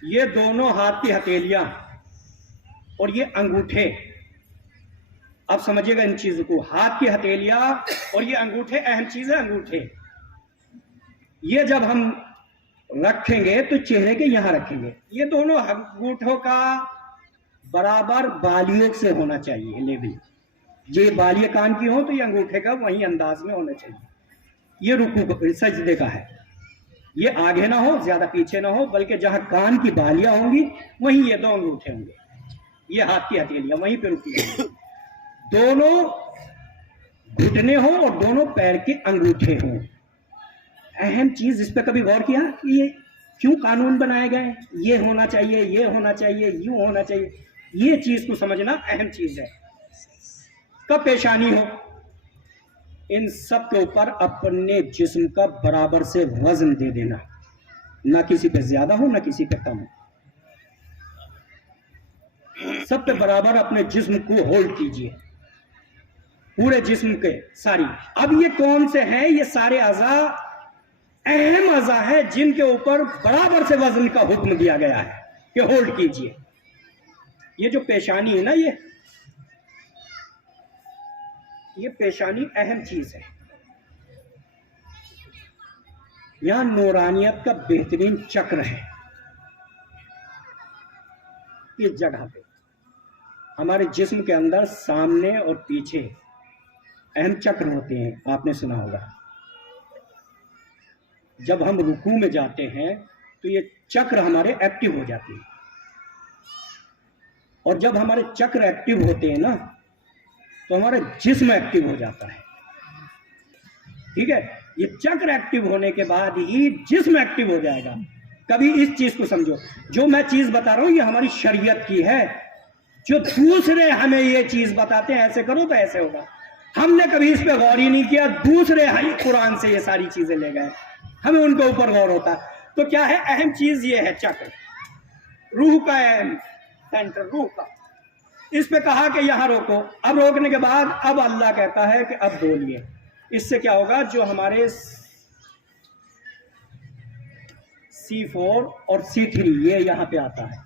یہ دونوں ہاتھ کی ہتھیلیاں اور یہ انگوٹھے. اب سمجھیے گا ان چیزوں کو. ہاتھ کی ہتھیلیاں اور یہ انگوٹھے اہم چیز ہے. انگوٹھے یہ جب ہم رکھیں گے تو چہرے کے یہاں رکھیں گے. یہ دونوں انگوٹھوں کا برابر بالیوں سے ہونا چاہیے لیول. یہ بالیاں کان کی ہوں تو یہ انگوٹھے کا وہی انداز میں ہونا چاہیے. یہ رکوع سجدے کا ہے. یہ آگے نہ ہو، زیادہ پیچھے نہ ہو، بلکہ جہاں کان کی بالیاں ہوں گی وہیں یہ 2 انگوٹھے ہوں گے. یہ ہاتھ کی ہتھیلیاں وہیں پہ رکی ہوں گی. دونوں گھٹنے ہوں اور دونوں پیر کے انگوٹھے ہوں. اہم چیز اس پہ کبھی غور کیا کہ یہ کیوں قانون بنائے گئے؟ یہ ہونا چاہیے، یہ ہونا چاہیے، یوں ہونا چاہیے. یہ چیز کو سمجھنا اہم چیز ہے. کب پیشانی ہو، ان سب کے اوپر اپنے جسم کا برابر سے وزن دے دینا. نہ کسی پہ زیادہ ہو نہ کسی پہ کم ہو. سب پہ برابر اپنے جسم کو ہولڈ کیجئے، پورے جسم کے ساری. اب یہ کون سے ہیں؟ یہ سارے اعضاء اہم اعضاء ہے جن کے اوپر برابر سے وزن کا حکم دیا گیا ہے کہ ہولڈ کیجئے. یہ جو پیشانی ہے نا، یہ پیشانی اہم چیز ہے. یہاں نورانیت کا بہترین چکر ہے. اس جگہ پہ ہمارے جسم کے اندر سامنے اور پیچھے اہم چکر ہوتے ہیں. آپ نے سنا ہوگا جب ہم رکوع میں جاتے ہیں تو یہ چکر ہمارے ایکٹیو ہو جاتے ہیں. اور جب ہمارے چکر ایکٹیو ہوتے ہیں نا تو ہمارا جسم ایکٹیو ہو جاتا ہے. ٹھیک ہے. یہ چکر ایکٹیو ہونے کے بعد ہی جسم ایکٹیو ہو جائے گا. کبھی اس چیز کو سمجھو، جو میں چیز بتا رہا ہوں یہ ہماری شریعت کی ہے. جو دوسرے ہمیں یہ چیز بتاتے ہیں ایسے کرو تو ایسے ہوگا، ہم نے کبھی اس پہ غور ہی نہیں کیا. دوسرے قرآن سے یہ ساری چیزیں لے گئے، ہمیں ان کے اوپر غور ہوتا. تو کیا ہے اہم چیز؟ یہ ہے چکر، روح کا اہم سینٹر، روح کا. اس پہ کہا کہ یہاں روکو. اب روکنے کے بعد اب اللہ کہتا ہے کہ اب بولیے. اس سے کیا ہوگا؟ جو ہمارے C4 اور C3 یہ یہاں پہ آتا ہے.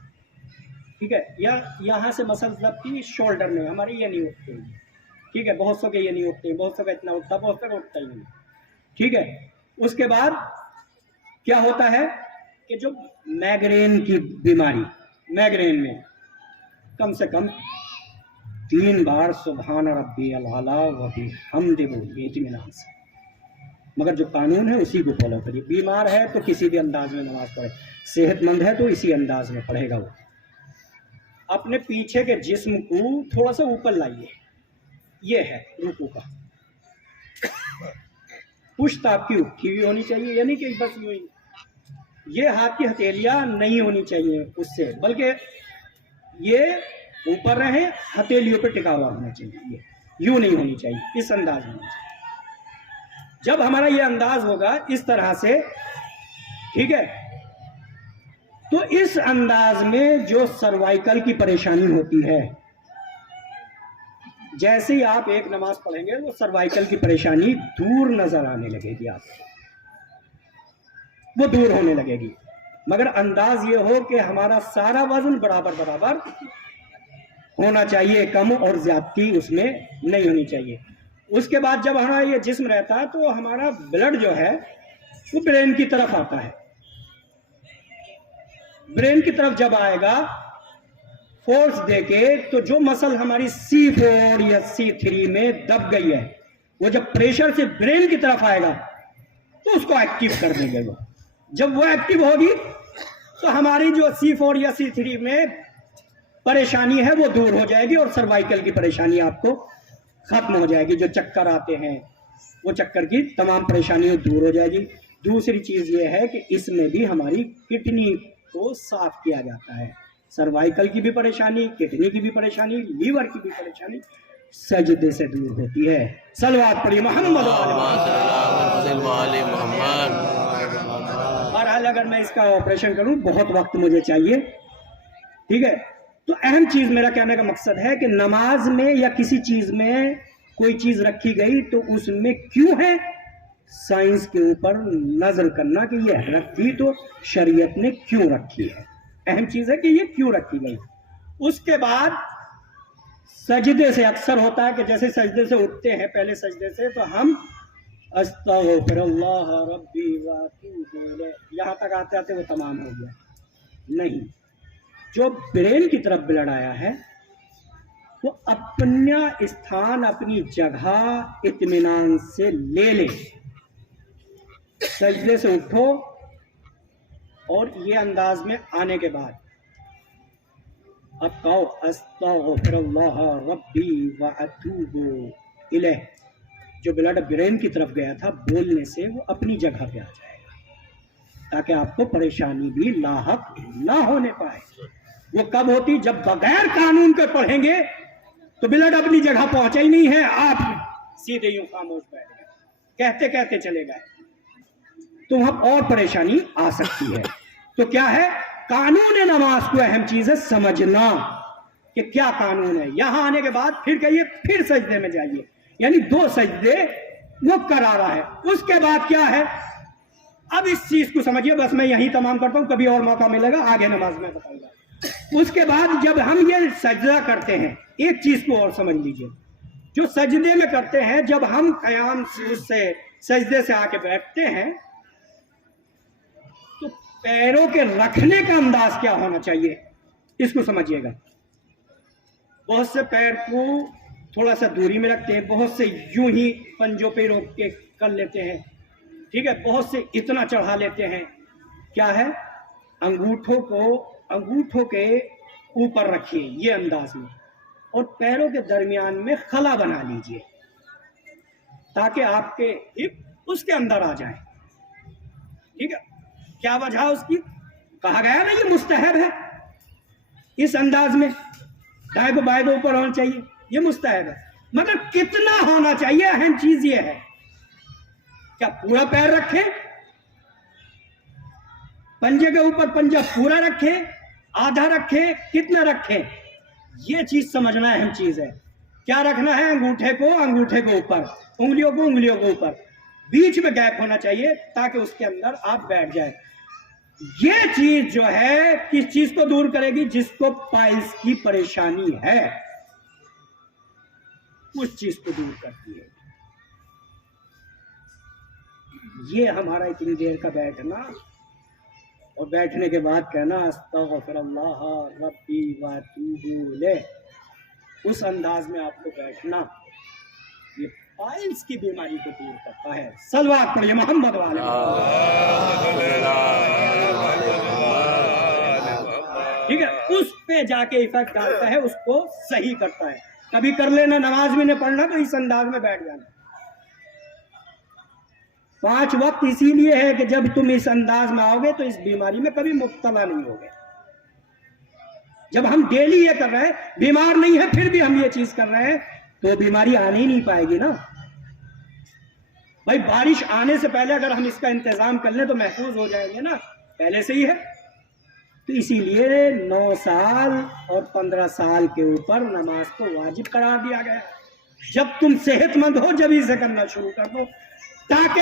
ٹھیک ہے. یا یہاں سے مسل ضبطی شولڈر میں ہمارے یہ نہیں اٹھتے ہیں. ٹھیک ہے. بہت سو کے یہ نہیں اٹھتے ہیں، بہت سو کا اتنا اٹھتا، بہت سو کا اٹھتا ہی نہیں. ٹھیک ہے. اس کے بعد کیا ہوتا ہے کہ جو مائگرین کی بیماری، مائگرین میں کم سے کم 3 بار سبحان ربی العلیٰ و بحمدہ بولیے اطمینان سے. مگر جو قانون ہے اسی کو فالو کریے. بیمار ہے تو کسی بھی انداز میں نماز پڑھے، صحت مند ہے تو اسی انداز میں پڑھے گا. وہ اپنے پیچھے کے جسم کو تھوڑا سا اوپر لائیے. یہ ہے رکوع کا. پشت آپ کی اٹھی ہوئی ہونی چاہیے، یعنی کہ بس یوں ہی. یہ ہاتھ کی ہتھیلیاں نہیں ہونی چاہیے اس سے، بلکہ یہ اوپر رہیں، ہتھیلیوں پہ ٹکا ہوا ہونا چاہیے. یہ یوں نہیں ہونی چاہیے، اس انداز میں ہونی چاہیے. جب ہمارا یہ انداز ہوگا اس طرح سے، ٹھیک ہے، تو اس انداز میں جو سروائیکل کی پریشانی ہوتی ہے، جیسے ہی آپ ایک نماز پڑھیں گے وہ سروائیکل کی پریشانی دور نظر آنے لگے گی. آپ وہ دور ہونے لگے گی. مگر انداز یہ ہو کہ ہمارا سارا وزن برابر برابر ہونا چاہیے، کم اور زیادتی اس میں نہیں ہونی چاہیے۔ اس کے بعد جب ہمارا یہ جسم رہتا ہے تو ہمارا بلڈ جو ہے وہ برین کی طرف آتا ہے۔ برین کی طرف جب آئے گا فورس دے کے، تو جو مسل ہماری C4 یا C3 میں دب گئی ہے، وہ جب پریشر سے برین کی طرف آئے گا تو اس کو ایکٹیو کر دیں گے۔ وہ جب وہ ایکٹیو ہوگی تو ہماری جو C4 یا C3 میں پریشانی ہے وہ دور ہو جائے گی، اور سروائیکل کی پریشانی آپ کو ختم ہو جائے گی۔ جو چکر آتے ہیں وہ چکر کی تمام پریشانیاں دور ہو جائے گی۔ دوسری چیز یہ ہے کہ اس میں بھی ہماری کڈنی کو صاف کیا جاتا ہے۔ سروائیکل کی بھی پریشانی، کڈنی کی بھی پریشانی، لیور کی بھی پریشانی سجدے سے دور ہوتی ہے۔ صلوات پڑھیے محمد وعلى محمد۔ بہرحال اگر میں اس کا آپریشن کروں بہت وقت مجھے چاہیے، ٹھیک ہے؟ تو اہم چیز میرا کہنے کا مقصد ہے کہ نماز میں یا کسی چیز میں کوئی چیز رکھی گئی تو اس میں کیوں ہے، سائنس کے اوپر نظر کرنا کہ یہ رکھی تو شریعت نے کیوں رکھی ہے۔ اہم چیز ہے کہ یہ کیوں رکھی گئی۔ اس کے بعد سجدے سے اکثر ہوتا ہے کہ جیسے سجدے سے اٹھتے ہیں، پہلے سجدے سے تو ہم استغفر اللہ ربی واتوب الیہ یہاں تک آتے آتے وہ تمام ہو گیا۔ نہیں، جو برین کی طرف بلڈ آیا ہے وہ اپنا استھان، اپنی جگہ اطمینان سے لے لے۔ سجدے سے اٹھو اور یہ انداز میں آنے کے بعد اب کہو استغفر اللہ ربی واتوب الیہ۔ جو بلڈ برین کی طرف گیا تھا بولنے سے وہ اپنی جگہ پہ آ جائے گا، تاکہ آپ کو پریشانی بھی لاحق نہ ہونے پائے۔ وہ کب ہوتی؟ جب بغیر قانون کے پڑھیں گے تو بلڈ اپنی جگہ پہنچا ہی نہیں ہے، آپ سیدھے یوں خاموش بیٹھ گئے، کہتے کہتے چلے گئے، تو وہاں اور پریشانی آ سکتی ہے۔ تو کیا ہے قانون نماز کو اہم چیز ہے سمجھنا کہ کیا قانون ہے۔ یہاں آنے کے بعد پھر کہیے پھر سجدے میں جائیے، یعنی 2 سجدے وہ کرا رہا ہے۔ اس کے بعد کیا ہے، اب اس چیز کو سمجھیے، بس میں یہیں تمام کرتا ہوں، کبھی اور موقع ملے گا آگے نماز میں بتاؤں گا۔ اس کے بعد جب ہم یہ سجدہ کرتے ہیں، ایک چیز کو اور سمجھ لیجئے، جو سجدے میں کرتے ہیں، جب ہم قیام سے سجدے سے آ کے بیٹھتے ہیں تو پیروں کے رکھنے کا انداز کیا ہونا چاہیے، اس کو سمجھیے گا۔ بہت سے پیر کو تھوڑا سا دوری میں رکھتے ہیں، بہت سے یوں ہی پنجوں پہ روک کے کر لیتے ہیں، ٹھیک ہے، بہت سے اتنا چڑھا لیتے ہیں۔ کیا ہے، انگوٹھوں کے اوپر رکھیے یہ انداز میں، اور پیروں کے درمیان میں خلا بنا لیجئے تاکہ آپ کے ہپ اس کے اندر آ جائیں، ٹھیک ہے۔ کیا وجہ اس کی؟ کہا گیا نا یہ مستحب ہے، اس انداز میں دائیں کو بائیں اوپر ہونا چاہیے، یہ مستحب ہے، مگر کتنا ہونا چاہیے اہم چیز یہ ہے۔ کیا پورا پیر رکھیں، پنجے کے اوپر پنجہ پورا رکھیں، آدھا رکھیں، کتنا رکھیں، یہ چیز سمجھنا اہم چیز ہے۔ کیا رکھنا ہے، انگوٹھے کو اوپر، انگلیوں کو اوپر، بیچ میں گیپ ہونا چاہیے تاکہ اس کے اندر آپ بیٹھ جائیں۔ یہ چیز جو ہے کس چیز کو دور کرے گی؟ جس کو پائلس کی پریشانی ہے اس چیز کو دور کرتی ہے۔ یہ ہمارا اتنی دیر کا بیٹھنا اور بیٹھنے کے بعد کہنا استغفر اللہ ربی واتوب الیہ، اس انداز میں آپ کو بیٹھنا، یہ پائلس کی بیماری کو دور کرتا ہے۔ صلوات پڑھیے محمد والے۔ ٹھیک ہے، اس پہ جا کے ایفیکٹ ڈالتا ہے، اس کو صحیح کرتا ہے۔ کبھی کر لینا، نماز میں نہیں پڑھنا تو اس انداز میں بیٹھ جانا۔ 5 وقت اسی لیے ہے کہ جب تم اس انداز میں آؤ گے تو اس بیماری میں کبھی مبتلا نہیں ہوگے۔ جب ہم ڈیلی یہ کر رہے ہیں، بیمار نہیں ہے پھر بھی ہم یہ چیز کر رہے ہیں، تو بیماری آنے ہی نہیں پائے گی نا بھائی۔ بارش آنے سے پہلے اگر ہم اس کا انتظام کر لیں تو محفوظ ہو جائیں گے نا، پہلے سے ہی ہے۔ تو اسی لیے 9 سال اور 15 سال کے اوپر نماز کو واجب قرار دیا گیا۔ جب تم صحت مند ہو جب اسے کرنا شروع کر دو، تاکہ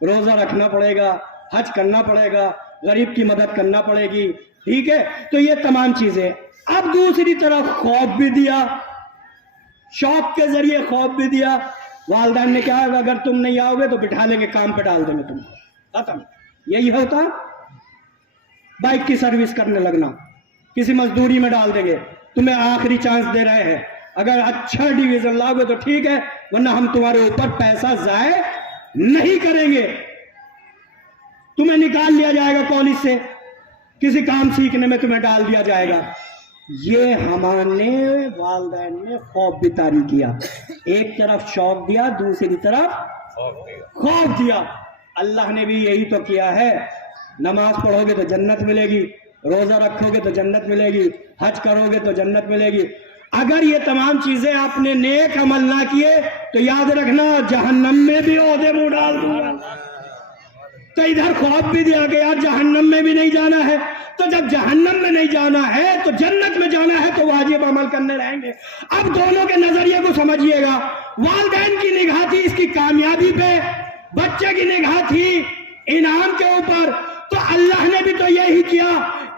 روزہ رکھنا پڑے گا، حج کرنا پڑے گا، غریب کی مدد کرنا پڑے گی، ٹھیک ہے؟ تو یہ تمام چیزیں. اب دوسری طرف خوف بھی دیا، شوق کے ذریعے خوف بھی دیا. والدین نے کہا اگر تم نہیں آؤ گے تو بٹھا لیں گے، کام پہ ڈال دیں گے تم کو، ختم. یہی ہوتا، بائک کی سروس کرنے لگنا، کسی مزدوری میں ڈال دیں گے، تمہیں آخری چانس دے رہے ہیں، اگر اچھا ڈویژن لاؤ گے تو ٹھیک ہے، ورنہ ہم تمہارے اوپر پیسہ ضائع نہیں کریں گے. تمہیں نکال لیا جائے گا کالج سے، کسی کام سیکھنے میں تمہیں ڈال دیا جائے گا. یہ ہمارے والدین نے خوف بھی طاری کیا، ایک طرف شوق دیا، دوسری طرف خوف دیا. اللہ نے بھی یہی تو کیا ہے، نماز پڑھو گے تو جنت ملے گی، روزہ رکھو گے تو جنت ملے گی، حج کرو گے تو جنت ملے گی. اگر یہ تمام چیزیں آپ نے نیک عمل نہ کیے تو یاد رکھنا جہنم میں بھی عہدے منہ ڈال دوں گا. تو ادھر خوف بھی دیا گیا جہنم میں بھی نہیں جانا ہے، تو جب جہنم میں نہیں جانا ہے تو جنت میں جانا ہے، تو واجب عمل کرنے رہیں گے. اب دونوں کے نظریے کو سمجھیے گا. والدین کی نگاہ تھی اس کی کامیابی پہ، بچے کی نگاہ تھی انعام کے اوپر. تو اللہ نے بھی تو یہی کیا،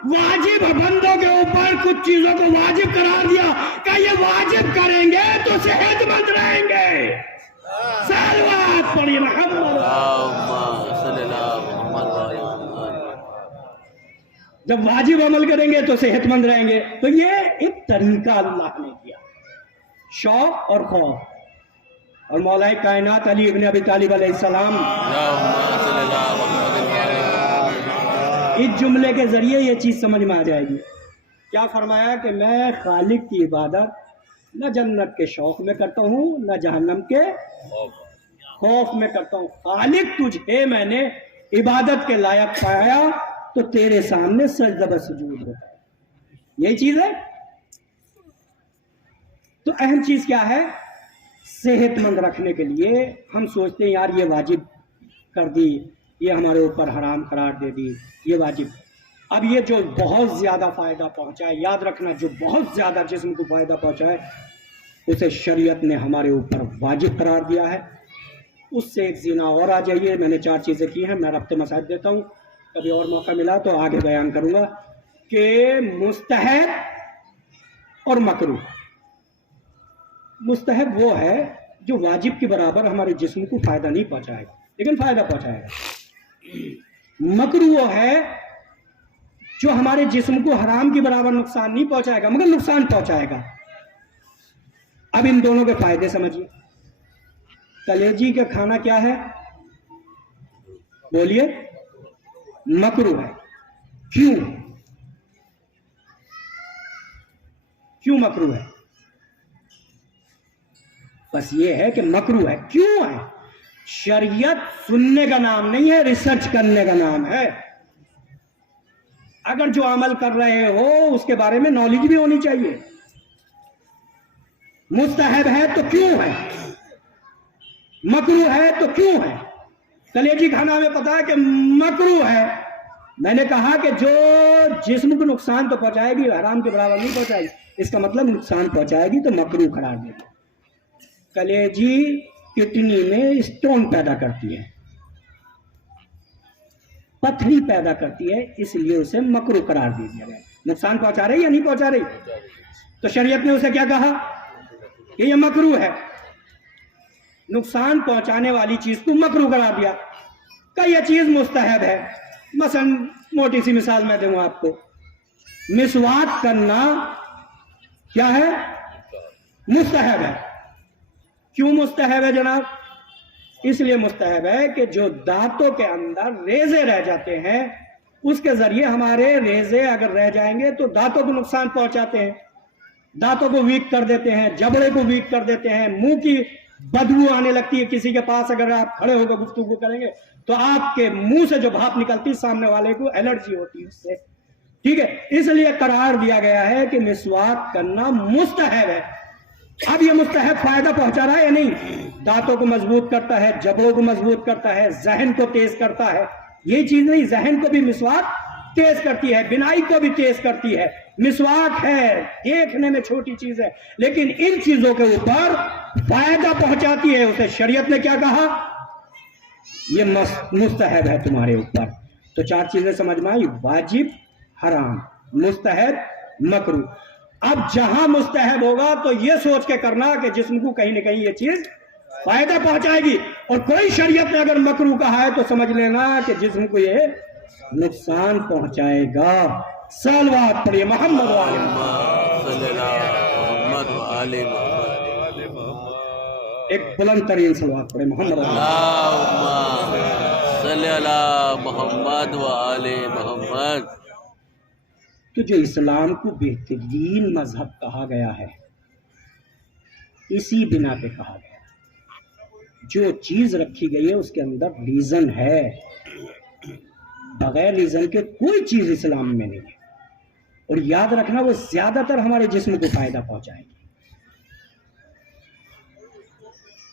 واجب بندوں کے اوپر کچھ چیزوں کو واجب قرار دیا کہ یہ واجب کریں گے تو صحت مند رہیں گے. صلوات پڑھیے محمد. جب واجب عمل کریں گے تو صحت مند رہیں گے. تو یہ ایک طریقہ اللہ نے کیا، شوق اور خوف. اور مولا کائنات علی ابن ابی طالب علیہ السلام اس جملے کے ذریعے یہ چیز سمجھ میں آ جائے گی. کیا فرمایا کہ میں خالق کی عبادت نہ جنت کے شوق میں کرتا ہوں نہ جہنم کے خوف میں کرتا ہوں. خالق تجھے میں نے عبادت کے لائق پایا تو تیرے سامنے سجدہ و سجود ہوتا ہے. یہی چیز ہے. تو اہم چیز کیا ہے؟ صحت مند رکھنے کے لیے ہم سوچتے ہیں یار یہ واجب کر دی، یہ ہمارے اوپر حرام قرار دے دی، یہ واجب. اب یہ جو بہت زیادہ فائدہ پہنچائے، یاد رکھنا جو بہت زیادہ جسم کو فائدہ پہنچائے اسے شریعت نے ہمارے اوپر واجب قرار دیا ہے. اس سے ایک زنا اور آ جائیے. میں نے 4 چیزیں کی ہیں، میں ربط مسائل دیتا ہوں، کبھی اور موقع ملا تو آگے بیان کروں گا. کہ مستحب اور مکروہ. مستحب وہ ہے جو واجب کے برابر ہمارے جسم کو فائدہ نہیں پہنچائے گا لیکن فائدہ پہنچائے گا. مکروہ وہ ہے جو ہمارے جسم کو حرام کے برابر نقصان نہیں پہنچائے گا مگر نقصان پہنچائے گا. اب ان دونوں کے فائدے سمجھیے. کلیجی کا کھانا کیا ہے؟ بولیے. مکروہ ہے. کیوں مکروہ ہے؟ بس یہ ہے کہ مکروہ ہے. کیوں ہے؟ شریعت سننے کا نام نہیں ہے، ریسرچ کرنے کا نام ہے. اگر جو عمل کر رہے ہو اس کے بارے میں نالج بھی ہونی چاہیے. مستحب ہے تو کیوں ہے؟ مکروہ ہے تو کیوں ہے؟ کلیجی کھانا ہمیں پتا ہے کہ مکروہ ہے. میں نے کہا کہ جو جسم کو نقصان تو پہنچائے گی، حرام کے برابر نہیں پہنچائے گی، اس کا مطلب نقصان پہنچائے گی تو مکروہ قرار دے گی. کلیجی کڈنی میں اسٹون پیدا کرتی ہے، پتھری پیدا کرتی ہے، اس لیے اسے مکروہ قرار دے دیا گیا. نقصان پہنچا رہی یا نہیں پہنچا رہی؟ تو شریعت نے اسے کیا کہا کہ یہ مکروہ ہے. نقصان پہنچانے والی چیز کو مکروہ قرار دیا کہ یہ چیز مستحب ہے. مثلا موٹی سی مثال میں دوں آپ کو. مسواک کرنا کیا ہے؟ مستحب ہے. کیوں مستحب ہے جناب؟ اس لیے مستحب ہے کہ جو دانتوں کے اندر ریزے رہ جاتے ہیں اس کے ذریعے ہمارے ریزے اگر رہ جائیں گے تو دانتوں کو نقصان پہنچاتے ہیں، دانتوں کو ویک کر دیتے ہیں، جبڑے کو ویک کر دیتے ہیں، منہ کی بدبو آنے لگتی ہے. کسی کے پاس اگر آپ کھڑے ہو کر گفتگو کریں گے تو آپ کے منہ سے جو بھاپ نکلتی سامنے والے کو الرجی ہوتی ہے اس سے. ٹھیک ہے، اس لیے قرار دیا گیا ہے کہ مسواک کرنا مستحب ہے. اب یہ مستحب فائدہ پہنچا رہا ہے یا نہیں؟ دانتوں کو مضبوط کرتا ہے، جبڑوں کو مضبوط کرتا ہے، ذہن کو تیز کرتا ہے. یہ چیز نہیں، ذہن کو بھی مسواک تیز کرتی ہے، بینائی کو بھی تیز کرتی ہے. مسواک ہے دیکھنے میں چھوٹی چیز ہے لیکن ان چیزوں کے اوپر فائدہ پہنچاتی ہے. اسے شریعت نے کیا کہا؟ یہ مستحب ہے تمہارے اوپر. تو 4 چیزیں سمجھ میں آئی: واجب، حرام، مستحب، مکروہ. اب جہاں مستحب ہوگا تو یہ سوچ کے کرنا کہ جسم کو کہیں نہ کہیں یہ چیز فائدہ پہنچائے گی، اور کوئی شریعت نے اگر مکروہ کہا ہے تو سمجھ لینا کہ جسم کو یہ نقصان پہنچائے گا. صلوات پڑھیے محمد والے محمد. صلی اللہ محمد و آل محمد. ایک بلند ترین صلوات پڑھے محمد والے. اللہم صلی اللہ محمد و آل محمد. تو جو اسلام کو بہترین مذہب کہا گیا ہے، اسی بنا پہ کہا گیا. جو چیز رکھی گئی ہے اس کے اندر ریزن ہے، بغیر ریزن کے کوئی چیز اسلام میں نہیں ہے. اور یاد رکھنا وہ زیادہ تر ہمارے جسم کو فائدہ پہنچائے گی.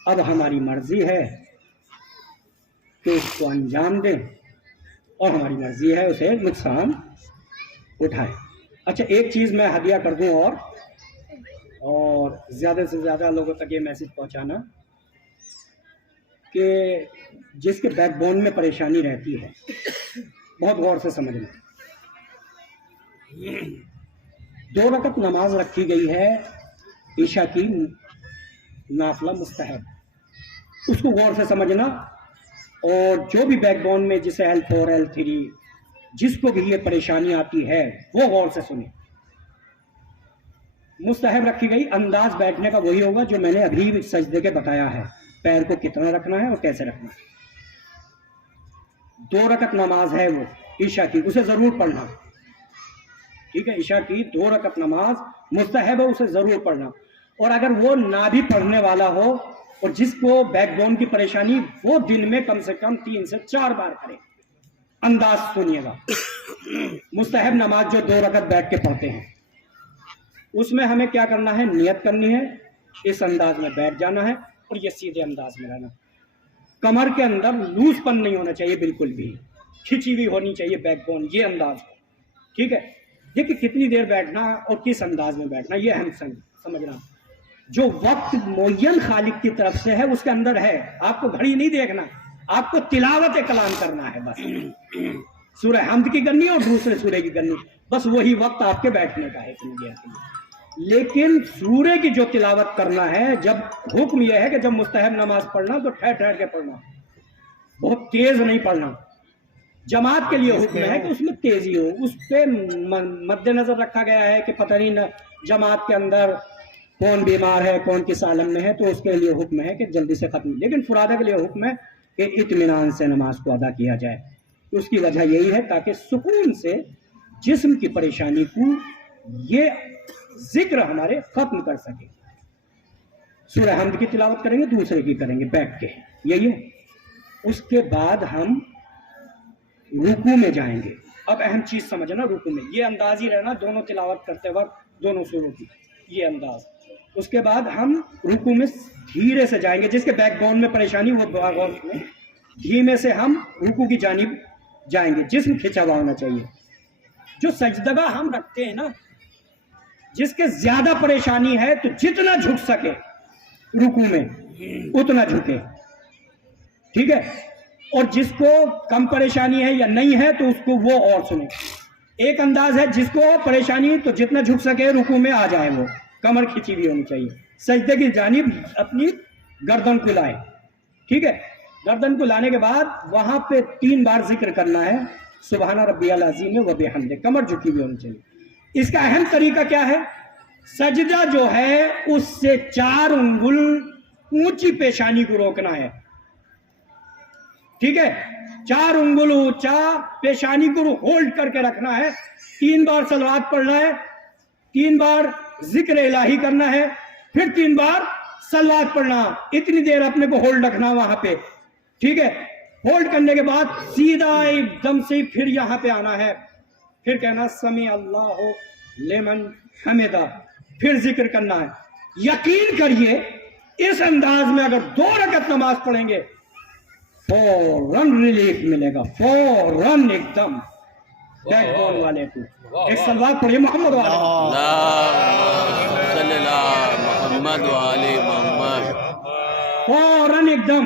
اب ہماری مرضی ہے کہ اس کو انجام دیں، اور ہماری مرضی ہے اسے نقصان اٹھائیں. اچھا، ایک چیز میں ہدیہ کر دوں اور زیادہ سے زیادہ لوگوں تک یہ میسج پہنچانا کہ جس کے بیک بون میں پریشانی رہتی ہے، بہت غور سے سمجھنا. 2 رکعت نماز رکھی گئی ہے عشاء کی نافلہ مستحب، اس کو غور سے سمجھنا. اور جو بھی بیک بون میں جسے L4 L3 جس کو بھی یہ پریشانی آتی ہے وہ غور سے سنیں. مستحب رکھی گئی، انداز بیٹھنے کا وہی ہوگا جو میں نے ابھی سجدے کے بتایا ہے. پیر کو کتنا رکھنا ہے اور کیسے رکھنا ہے. 2 رکعت نماز ہے وہ عشاء کی، اسے ضرور پڑھنا. ٹھیک ہے، عشاء کی 2 رکعت نماز مستحب ہے، اسے ضرور پڑھنا. اور اگر وہ نہ بھی پڑھنے والا ہو اور جس کو بیک بون کی پریشانی، وہ دن میں کم سے کم 3 سے 4 بار کرے. انداز سنیے گا. مستحب نماز جو 2 رکعت بیٹھ کے پڑھتے ہیں، اس میں ہمیں کیا کرنا ہے؟ نیت کرنی ہے، اس انداز میں بیٹھ جانا ہے اور یہ سیدھے انداز میں رہنا. کمر کے اندر لوز پن نہیں ہونا چاہیے، بالکل بھی کھچی ہوئی ہونی چاہیے بیک بون. یہ انداز ہو. ٹھیک ہے. دیکھیں کتنی دیر بیٹھنا اور کس انداز میں بیٹھنا، یہ اہم سمجھنا. جو وقت معین خالق کی طرف سے ہے اس کے اندر ہے. آپ کو گھڑی نہیں دیکھنا، آپ کو تلاوت کلام کرنا ہے. بس سورہ حمد کی کرنی اور دوسرے سورے کی کرنی، بس وہی وقت آپ کے بیٹھنے کا ہے اتنی دیر کے لیے. لیکن سورے کی جو تلاوت کرنا ہے، جب حکم یہ ہے کہ جب مستحب نماز پڑھنا تو ٹھہر ٹھہر کے پڑھنا، بہت تیز نہیں پڑھنا. جماعت کے لیے حکم ہے کہ اس میں تیزی ہو. اس پہ مد نظر رکھا گیا ہے کہ پتہ نہیں جماعت کے اندر کون بیمار ہے، کون کس عالم میں ہے، تو اس کے لیے حکم ہے کہ جلدی سے ختم. لیکن فرادہ کے لیے حکم ہے کہ اطمینان سے نماز کو ادا کیا جائے. اس کی وجہ یہی ہے تاکہ سکون سے جسم کی پریشانی کو یہ ذکر ہمارے ختم کر سکے. سورہ حمد کی تلاوت کریں گے، دوسرے کی کریں گے بیٹھ کے، یہی ہے. اس کے بعد ہم رکوع میں جائیں گے. اب اہم چیز سمجھنا، رکوع میں یہ انداز ہی رہنا دونوں تلاوت کرتے وقت، دونوں سوروں کی یہ انداز. اس کے بعد ہم رکوع میں دھیرے سے جائیں گے. جس کے بیک بون میں پریشانی وہ غور میں دھیمے سے ہم رکوع کی جانب جائیں گے. جسم کھچا ہوا ہونا چاہیے. جو سجدگاہ ہم رکھتے ہیں نا، جس کے زیادہ پریشانی ہے تو جتنا جھک سکے رکوع میں اتنا جھکے. ٹھیک ہے. اور جس کو کم پریشانی ہے یا نہیں ہے تو اس کو وہ اور سنے. ایک انداز ہے جس کو پریشانی تو جتنا جھک سکے رکوع میں آ جائے، وہ کمر کھچی ہوئی ہونی چاہیے. سجدے کی جانب اپنی گردن کو لائے. ٹھیک ہے. گردن کو لانے کے بعد وہاں پہ 3 بار ذکر کرنا ہے، سبحان ربی العظیم و بحمدہ. کمر جھکی ہوئی ہونی چاہیے. اس کا اہم طریقہ کیا ہے؟ سجدہ جو ہے اس سے 4 انگل اونچی پیشانی کو روکنا ہے. ٹھیک ہے. 4 انگل اونچا پیشانی کو ہولڈ کر کے رکھنا ہے. 3 بار صلوات پڑھنا ہے، 3 بار ذکر الہی کرنا ہے، پھر 3 بار صلوات پڑھنا. اتنی دیر اپنے کو ہولڈ رکھنا وہاں پہ. ٹھیک ہے. ہولڈ کرنے کے بعد سیدھا ایک دم سے پھر یہاں پہ آنا ہے، پھر کہنا سمیع اللہ لمن حمدہ، پھر ذکر کرنا ہے. یقین کریے اس انداز میں اگر 2 رکعت نماز پڑھیں گے فوراً ریلیف ملے گا، فوراً ایک دم بیک بون والے کو. ایک صلوات پڑھیے محمد والے. اللہم صلی اللہ محمد و آل محمد. فوراً ایک دم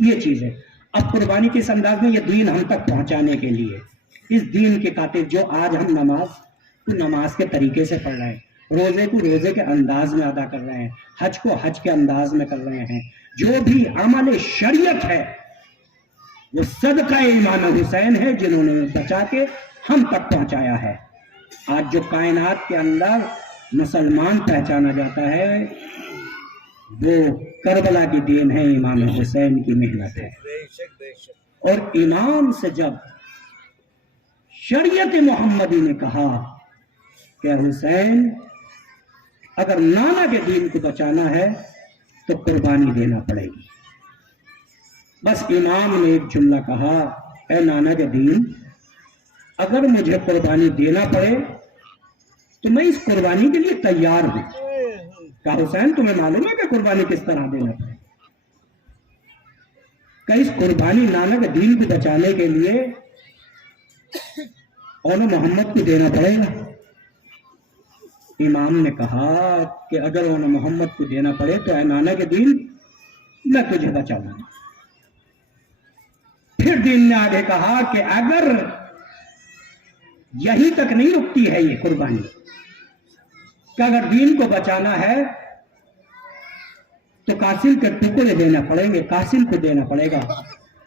یہ چیز ہے. اب قربانی کس انداز میں؟ یہ دین ہم تک پہنچانے کے لیے، اس دین کے خاطر جو آج ہم نماز کو نماز کے طریقے سے پڑھ رہے ہیں، روزے کو روزے کے انداز میں ادا کر رہے ہیں، حج کو حج کے انداز میں کر رہے ہیں، جو بھی عمل شریعت ہے وہ صدقہ امام حسین ہے جنہوں نے بچا کے ہم تک پہنچایا ہے. آج جو کائنات کے اندر مسلمان پہچانا جاتا ہے وہ کربلا کی دین ہے، امام حسین کی محنت ہے. اور امام سے جب شریعت محمدی نے کہا کہ حسین اگر نانا کے دین کو بچانا ہے تو قربانی دینا پڑے گی، بس امام نے ایک جملہ کہا، اے نانا کے دین اگر مجھے قربانی دینا پڑے تو میں اس قربانی کے لیے تیار ہوں. کہا حسین تمہیں معلوم ہے کہ قربانی کس طرح دینا پڑے؟ کہ اس قربانی نانا کے دین کو بچانے کے لیے اون محمد کو دینا پڑے گا. امام نے کہا کہ اگر اون محمد کو دینا پڑے تو اے نانا کے دین میں تجھے بچا لوں گا. پھر دین نے آگے کہا کہ اگر یہی تک نہیں رکتی ہے یہ قربانی، کہ اگر دین کو بچانا ہے تو قاسم کے ٹکڑے دینا پڑیں گے، قاسم کو دینا پڑے گا.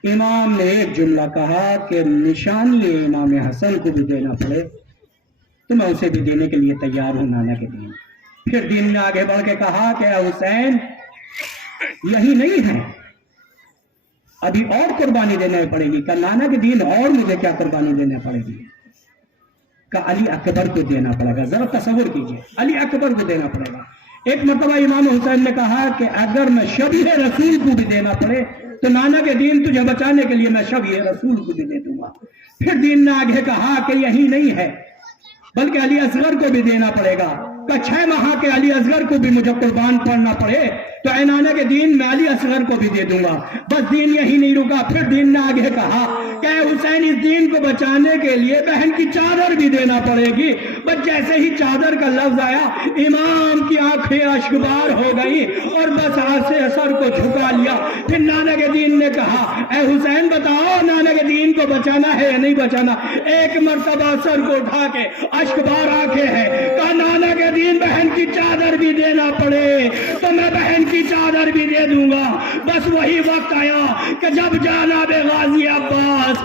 امام نے ایک جملہ کہا کہ نشانی امام حسن کو بھی دینا پڑے تو میں اسے بھی دینے کے لیے تیار ہوں نانا کے دین. پھر دین نے آگے بڑھ کے کہا کہ اے حسین یہی نہیں ہے، ابھی اور قربانی دینا پڑے گی. کہ نانا کے دین اور مجھے کیا قربانی دینا پڑے گی؟ کہ علی اکبر کو دینا پڑے گا. ذرا تصور کیجئے، علی اکبر کو دینا پڑے گا. ایک مرتبہ امام حسین نے کہا کہ اگر میں شبیہ رسول کو بھی دینا پڑے تو نانا کے دین تجھے بچانے کے لیے میں شبیہ رسول کو بھی دے دوں گا. پھر دین نے آگے کہا کہ یہی نہیں ہے بلکہ علی اصغر کو بھی دینا پڑے گا. کہ 6 ماہ کے علی اصغر کو بھی مجھے قربان پڑنا پڑے تو اے نانا کے دین میں علی اصغر کو بھی دے دوں گا. بس دین یہی نہیں رکا، پھر دین نے آگے کہا کہ اے حسین اس دین کو بچانے کے لیے بہن کی چادر بھی دینا پڑے گی. بس جیسے ہی چادر کا لفظ آیا امام کی آنکھیں اشکبار ہو گئی اور بس ہاتھ سے اثر کو جھکا لیا. پھر نانا کے دین نے کہا اے حسین بتاؤ نانا کے دین کو بچانا ہے یا نہیں بچانا؟ ایک مرتبہ سر کو اٹھا کے اشکبار آنکھیں ہیں، کہا نانا کے دین بہن کی چادر بھی دینا پڑے تو میں بہن کی چادر بھی دے دوں گا. بس وہی وقت آیا کہ جب جناب غازی عباس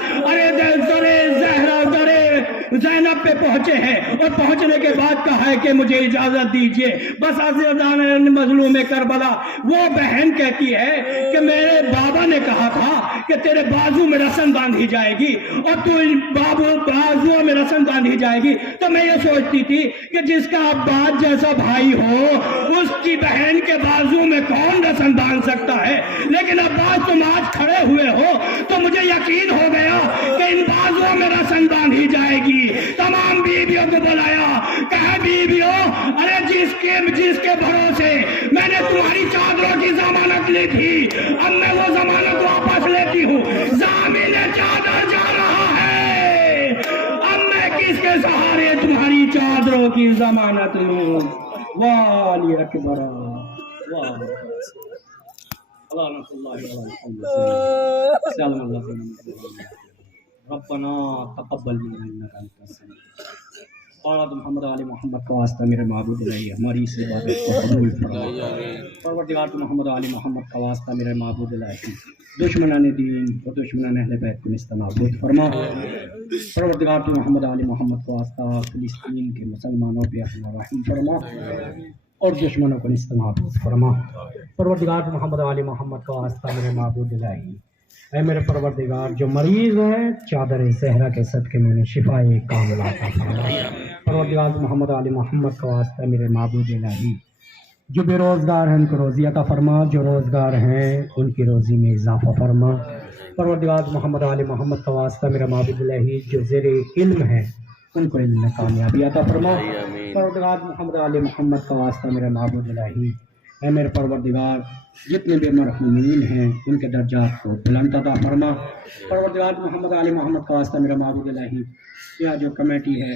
زینب پہ پہنچے ہیں اور پہنچنے کے بعد کہا ہے کہ مجھے اجازت دیجئے. بس عزیزان مظلوم کربلا وہ بہن کہتی ہے کہ میرے بابا نے کہا تھا کہ تیرے بازو میں رسن باندھی جائے گی اور تو بازو میں رسن باندھی جائے گی. تو میں یہ سوچتی تھی کہ جس کا عباس جیسا بھائی ہو اس کی بہن کے بازو میں کون رسن باندھ سکتا ہے؟ لیکن عباس تم آج کھڑے ہوئے ہو تو مجھے یقین ہو گیا کہ ان بازو میں رسن باندھی جائے گی. تمام بیویوں کو بلایا، کہا بیویوں ارے جس کے بھروسے میں نے تمہاری چادروں کی ضمانت لی تھی اب میں وہ ضمانت واپس لیتی ہوں. ضامن چادر جا رہا ہے، اب میں کس کے سہارے تمہاری چادروں کی ضمانت لوں؟ والی اکبر ربنا تقبل منا انك انت السميع اور محمد علی محمد کا واسطہ میرے معبود الہی ہماری اس عبادت کو قبول فرما. پروردگار محمد علی محمد کا واسطہ میرے معبود الہی دشمنان دین و دشمنان اہل بیت کو نابود فرما. پروردگار محمد علی محمد کا واسطہ فلسطین کے مسلمانوں پہ اپنا رحم فرما اور دشمنوں کو نابود فرما. پروردگار محمد علی محمد کا واسطہ میرے معبود الہی اے میرے پروردگار جو مریض ہیں چادر زہرا کے صدقے میں شفائے کاملہ عطا فرما. پروردگار محمد علی محمد کا واسطہ میرے معبود الہی جو بے روزگار ہیں ان کو روزی عطا فرما، جو روزگار ہیں ان کی روزی میں اضافہ فرما. پروردگار محمد علی محمد کا واسطہ میرا معبود الہی جو زیر علم ہیں ان کو علم میں کامیابی عطا فرما. پروردگار محمد علی محمد کا واسطہ میرا معبود الہی اے میرے پروردگار جتنے بھی مرحومین ہیں ان کے درجات کو بلند عطا فرما. پروردگار محمد علی محمد کا واسطہ میرا معبود الہی یا جو کمیٹی ہے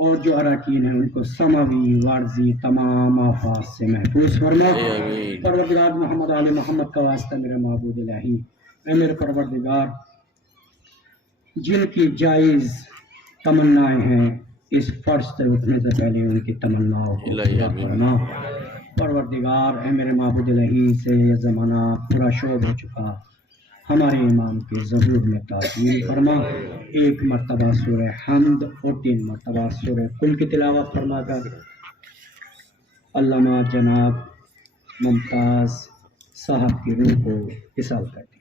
اور جو اراکین ہیں ان کو سماوی وارضی تمام آفات سے محفوظ فرما۔ آمین۔ پروردگار محمد آل محمد کا واسطہ میرے معبود الہی، اے میرے پروردگار جن کی جائز تمنائیں ہیں اس فرش سے اٹھنے سے پہلے ان کی تمناؤں کو الہی پورا آمین۔ فرما۔ پروردگار اے میرے معبود الہی سے یہ زمانہ پورا شوب ہو چکا، ہمارے امام کے ظہور میں تعظیم فرما۔ ایک مرتبہ سورہ حمد اور 3 مرتبہ سورہ قل کی تلاوت فرما کر علامہ جناب ممتاز صاحب کی روح کو اصال کر دی۔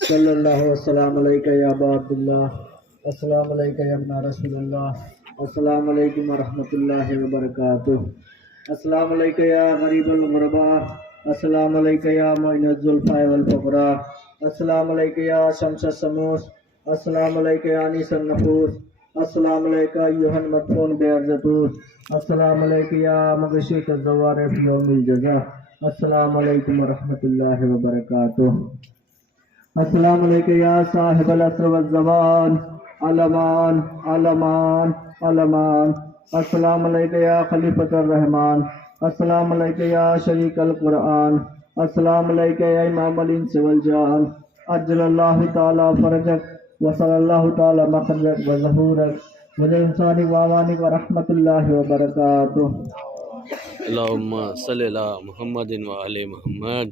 صلی اللہ وسلم علیکہ یا ابا عبداللہ، السلام علیکہ یا ابن رسول اللہ، السلام علیکم ورحمۃ اللہ وبرکاتہ، السلام علیکہ یا غریب الغرباء، السلام علیکہ یا معین الزلفاء والفقراء، السلام علیکہ یا شمس الشموس، السلام علیکہ یا انیس النفوس، السلام علیکہ ایھا المدفون بعرضتوس، السلام علیکہ یا مغشیت الزوار فی یوم الجزا، السلام علیکم ورحمۃ اللہ وبرکاتہ، السلام علیکم یا صاحب العصر والزمان، علمان علمان علمان، السلام علیکم یا خلیفۃ الرحمن، السلام علیکم یا شریک القرآن، السلام علیکم یا امام الانس والجان، عجل اللہ تعالی فرجک وصلی اللہ تعالی مخرجک وظہورک وجنسانک وامانک ورحمۃ اللہ وبرکاتہ۔ اللہم صلی علی محمد وآل محمد۔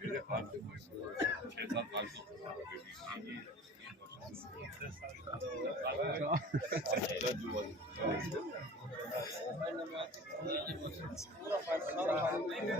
میرے خیال سے کوئی 6-7 سال کی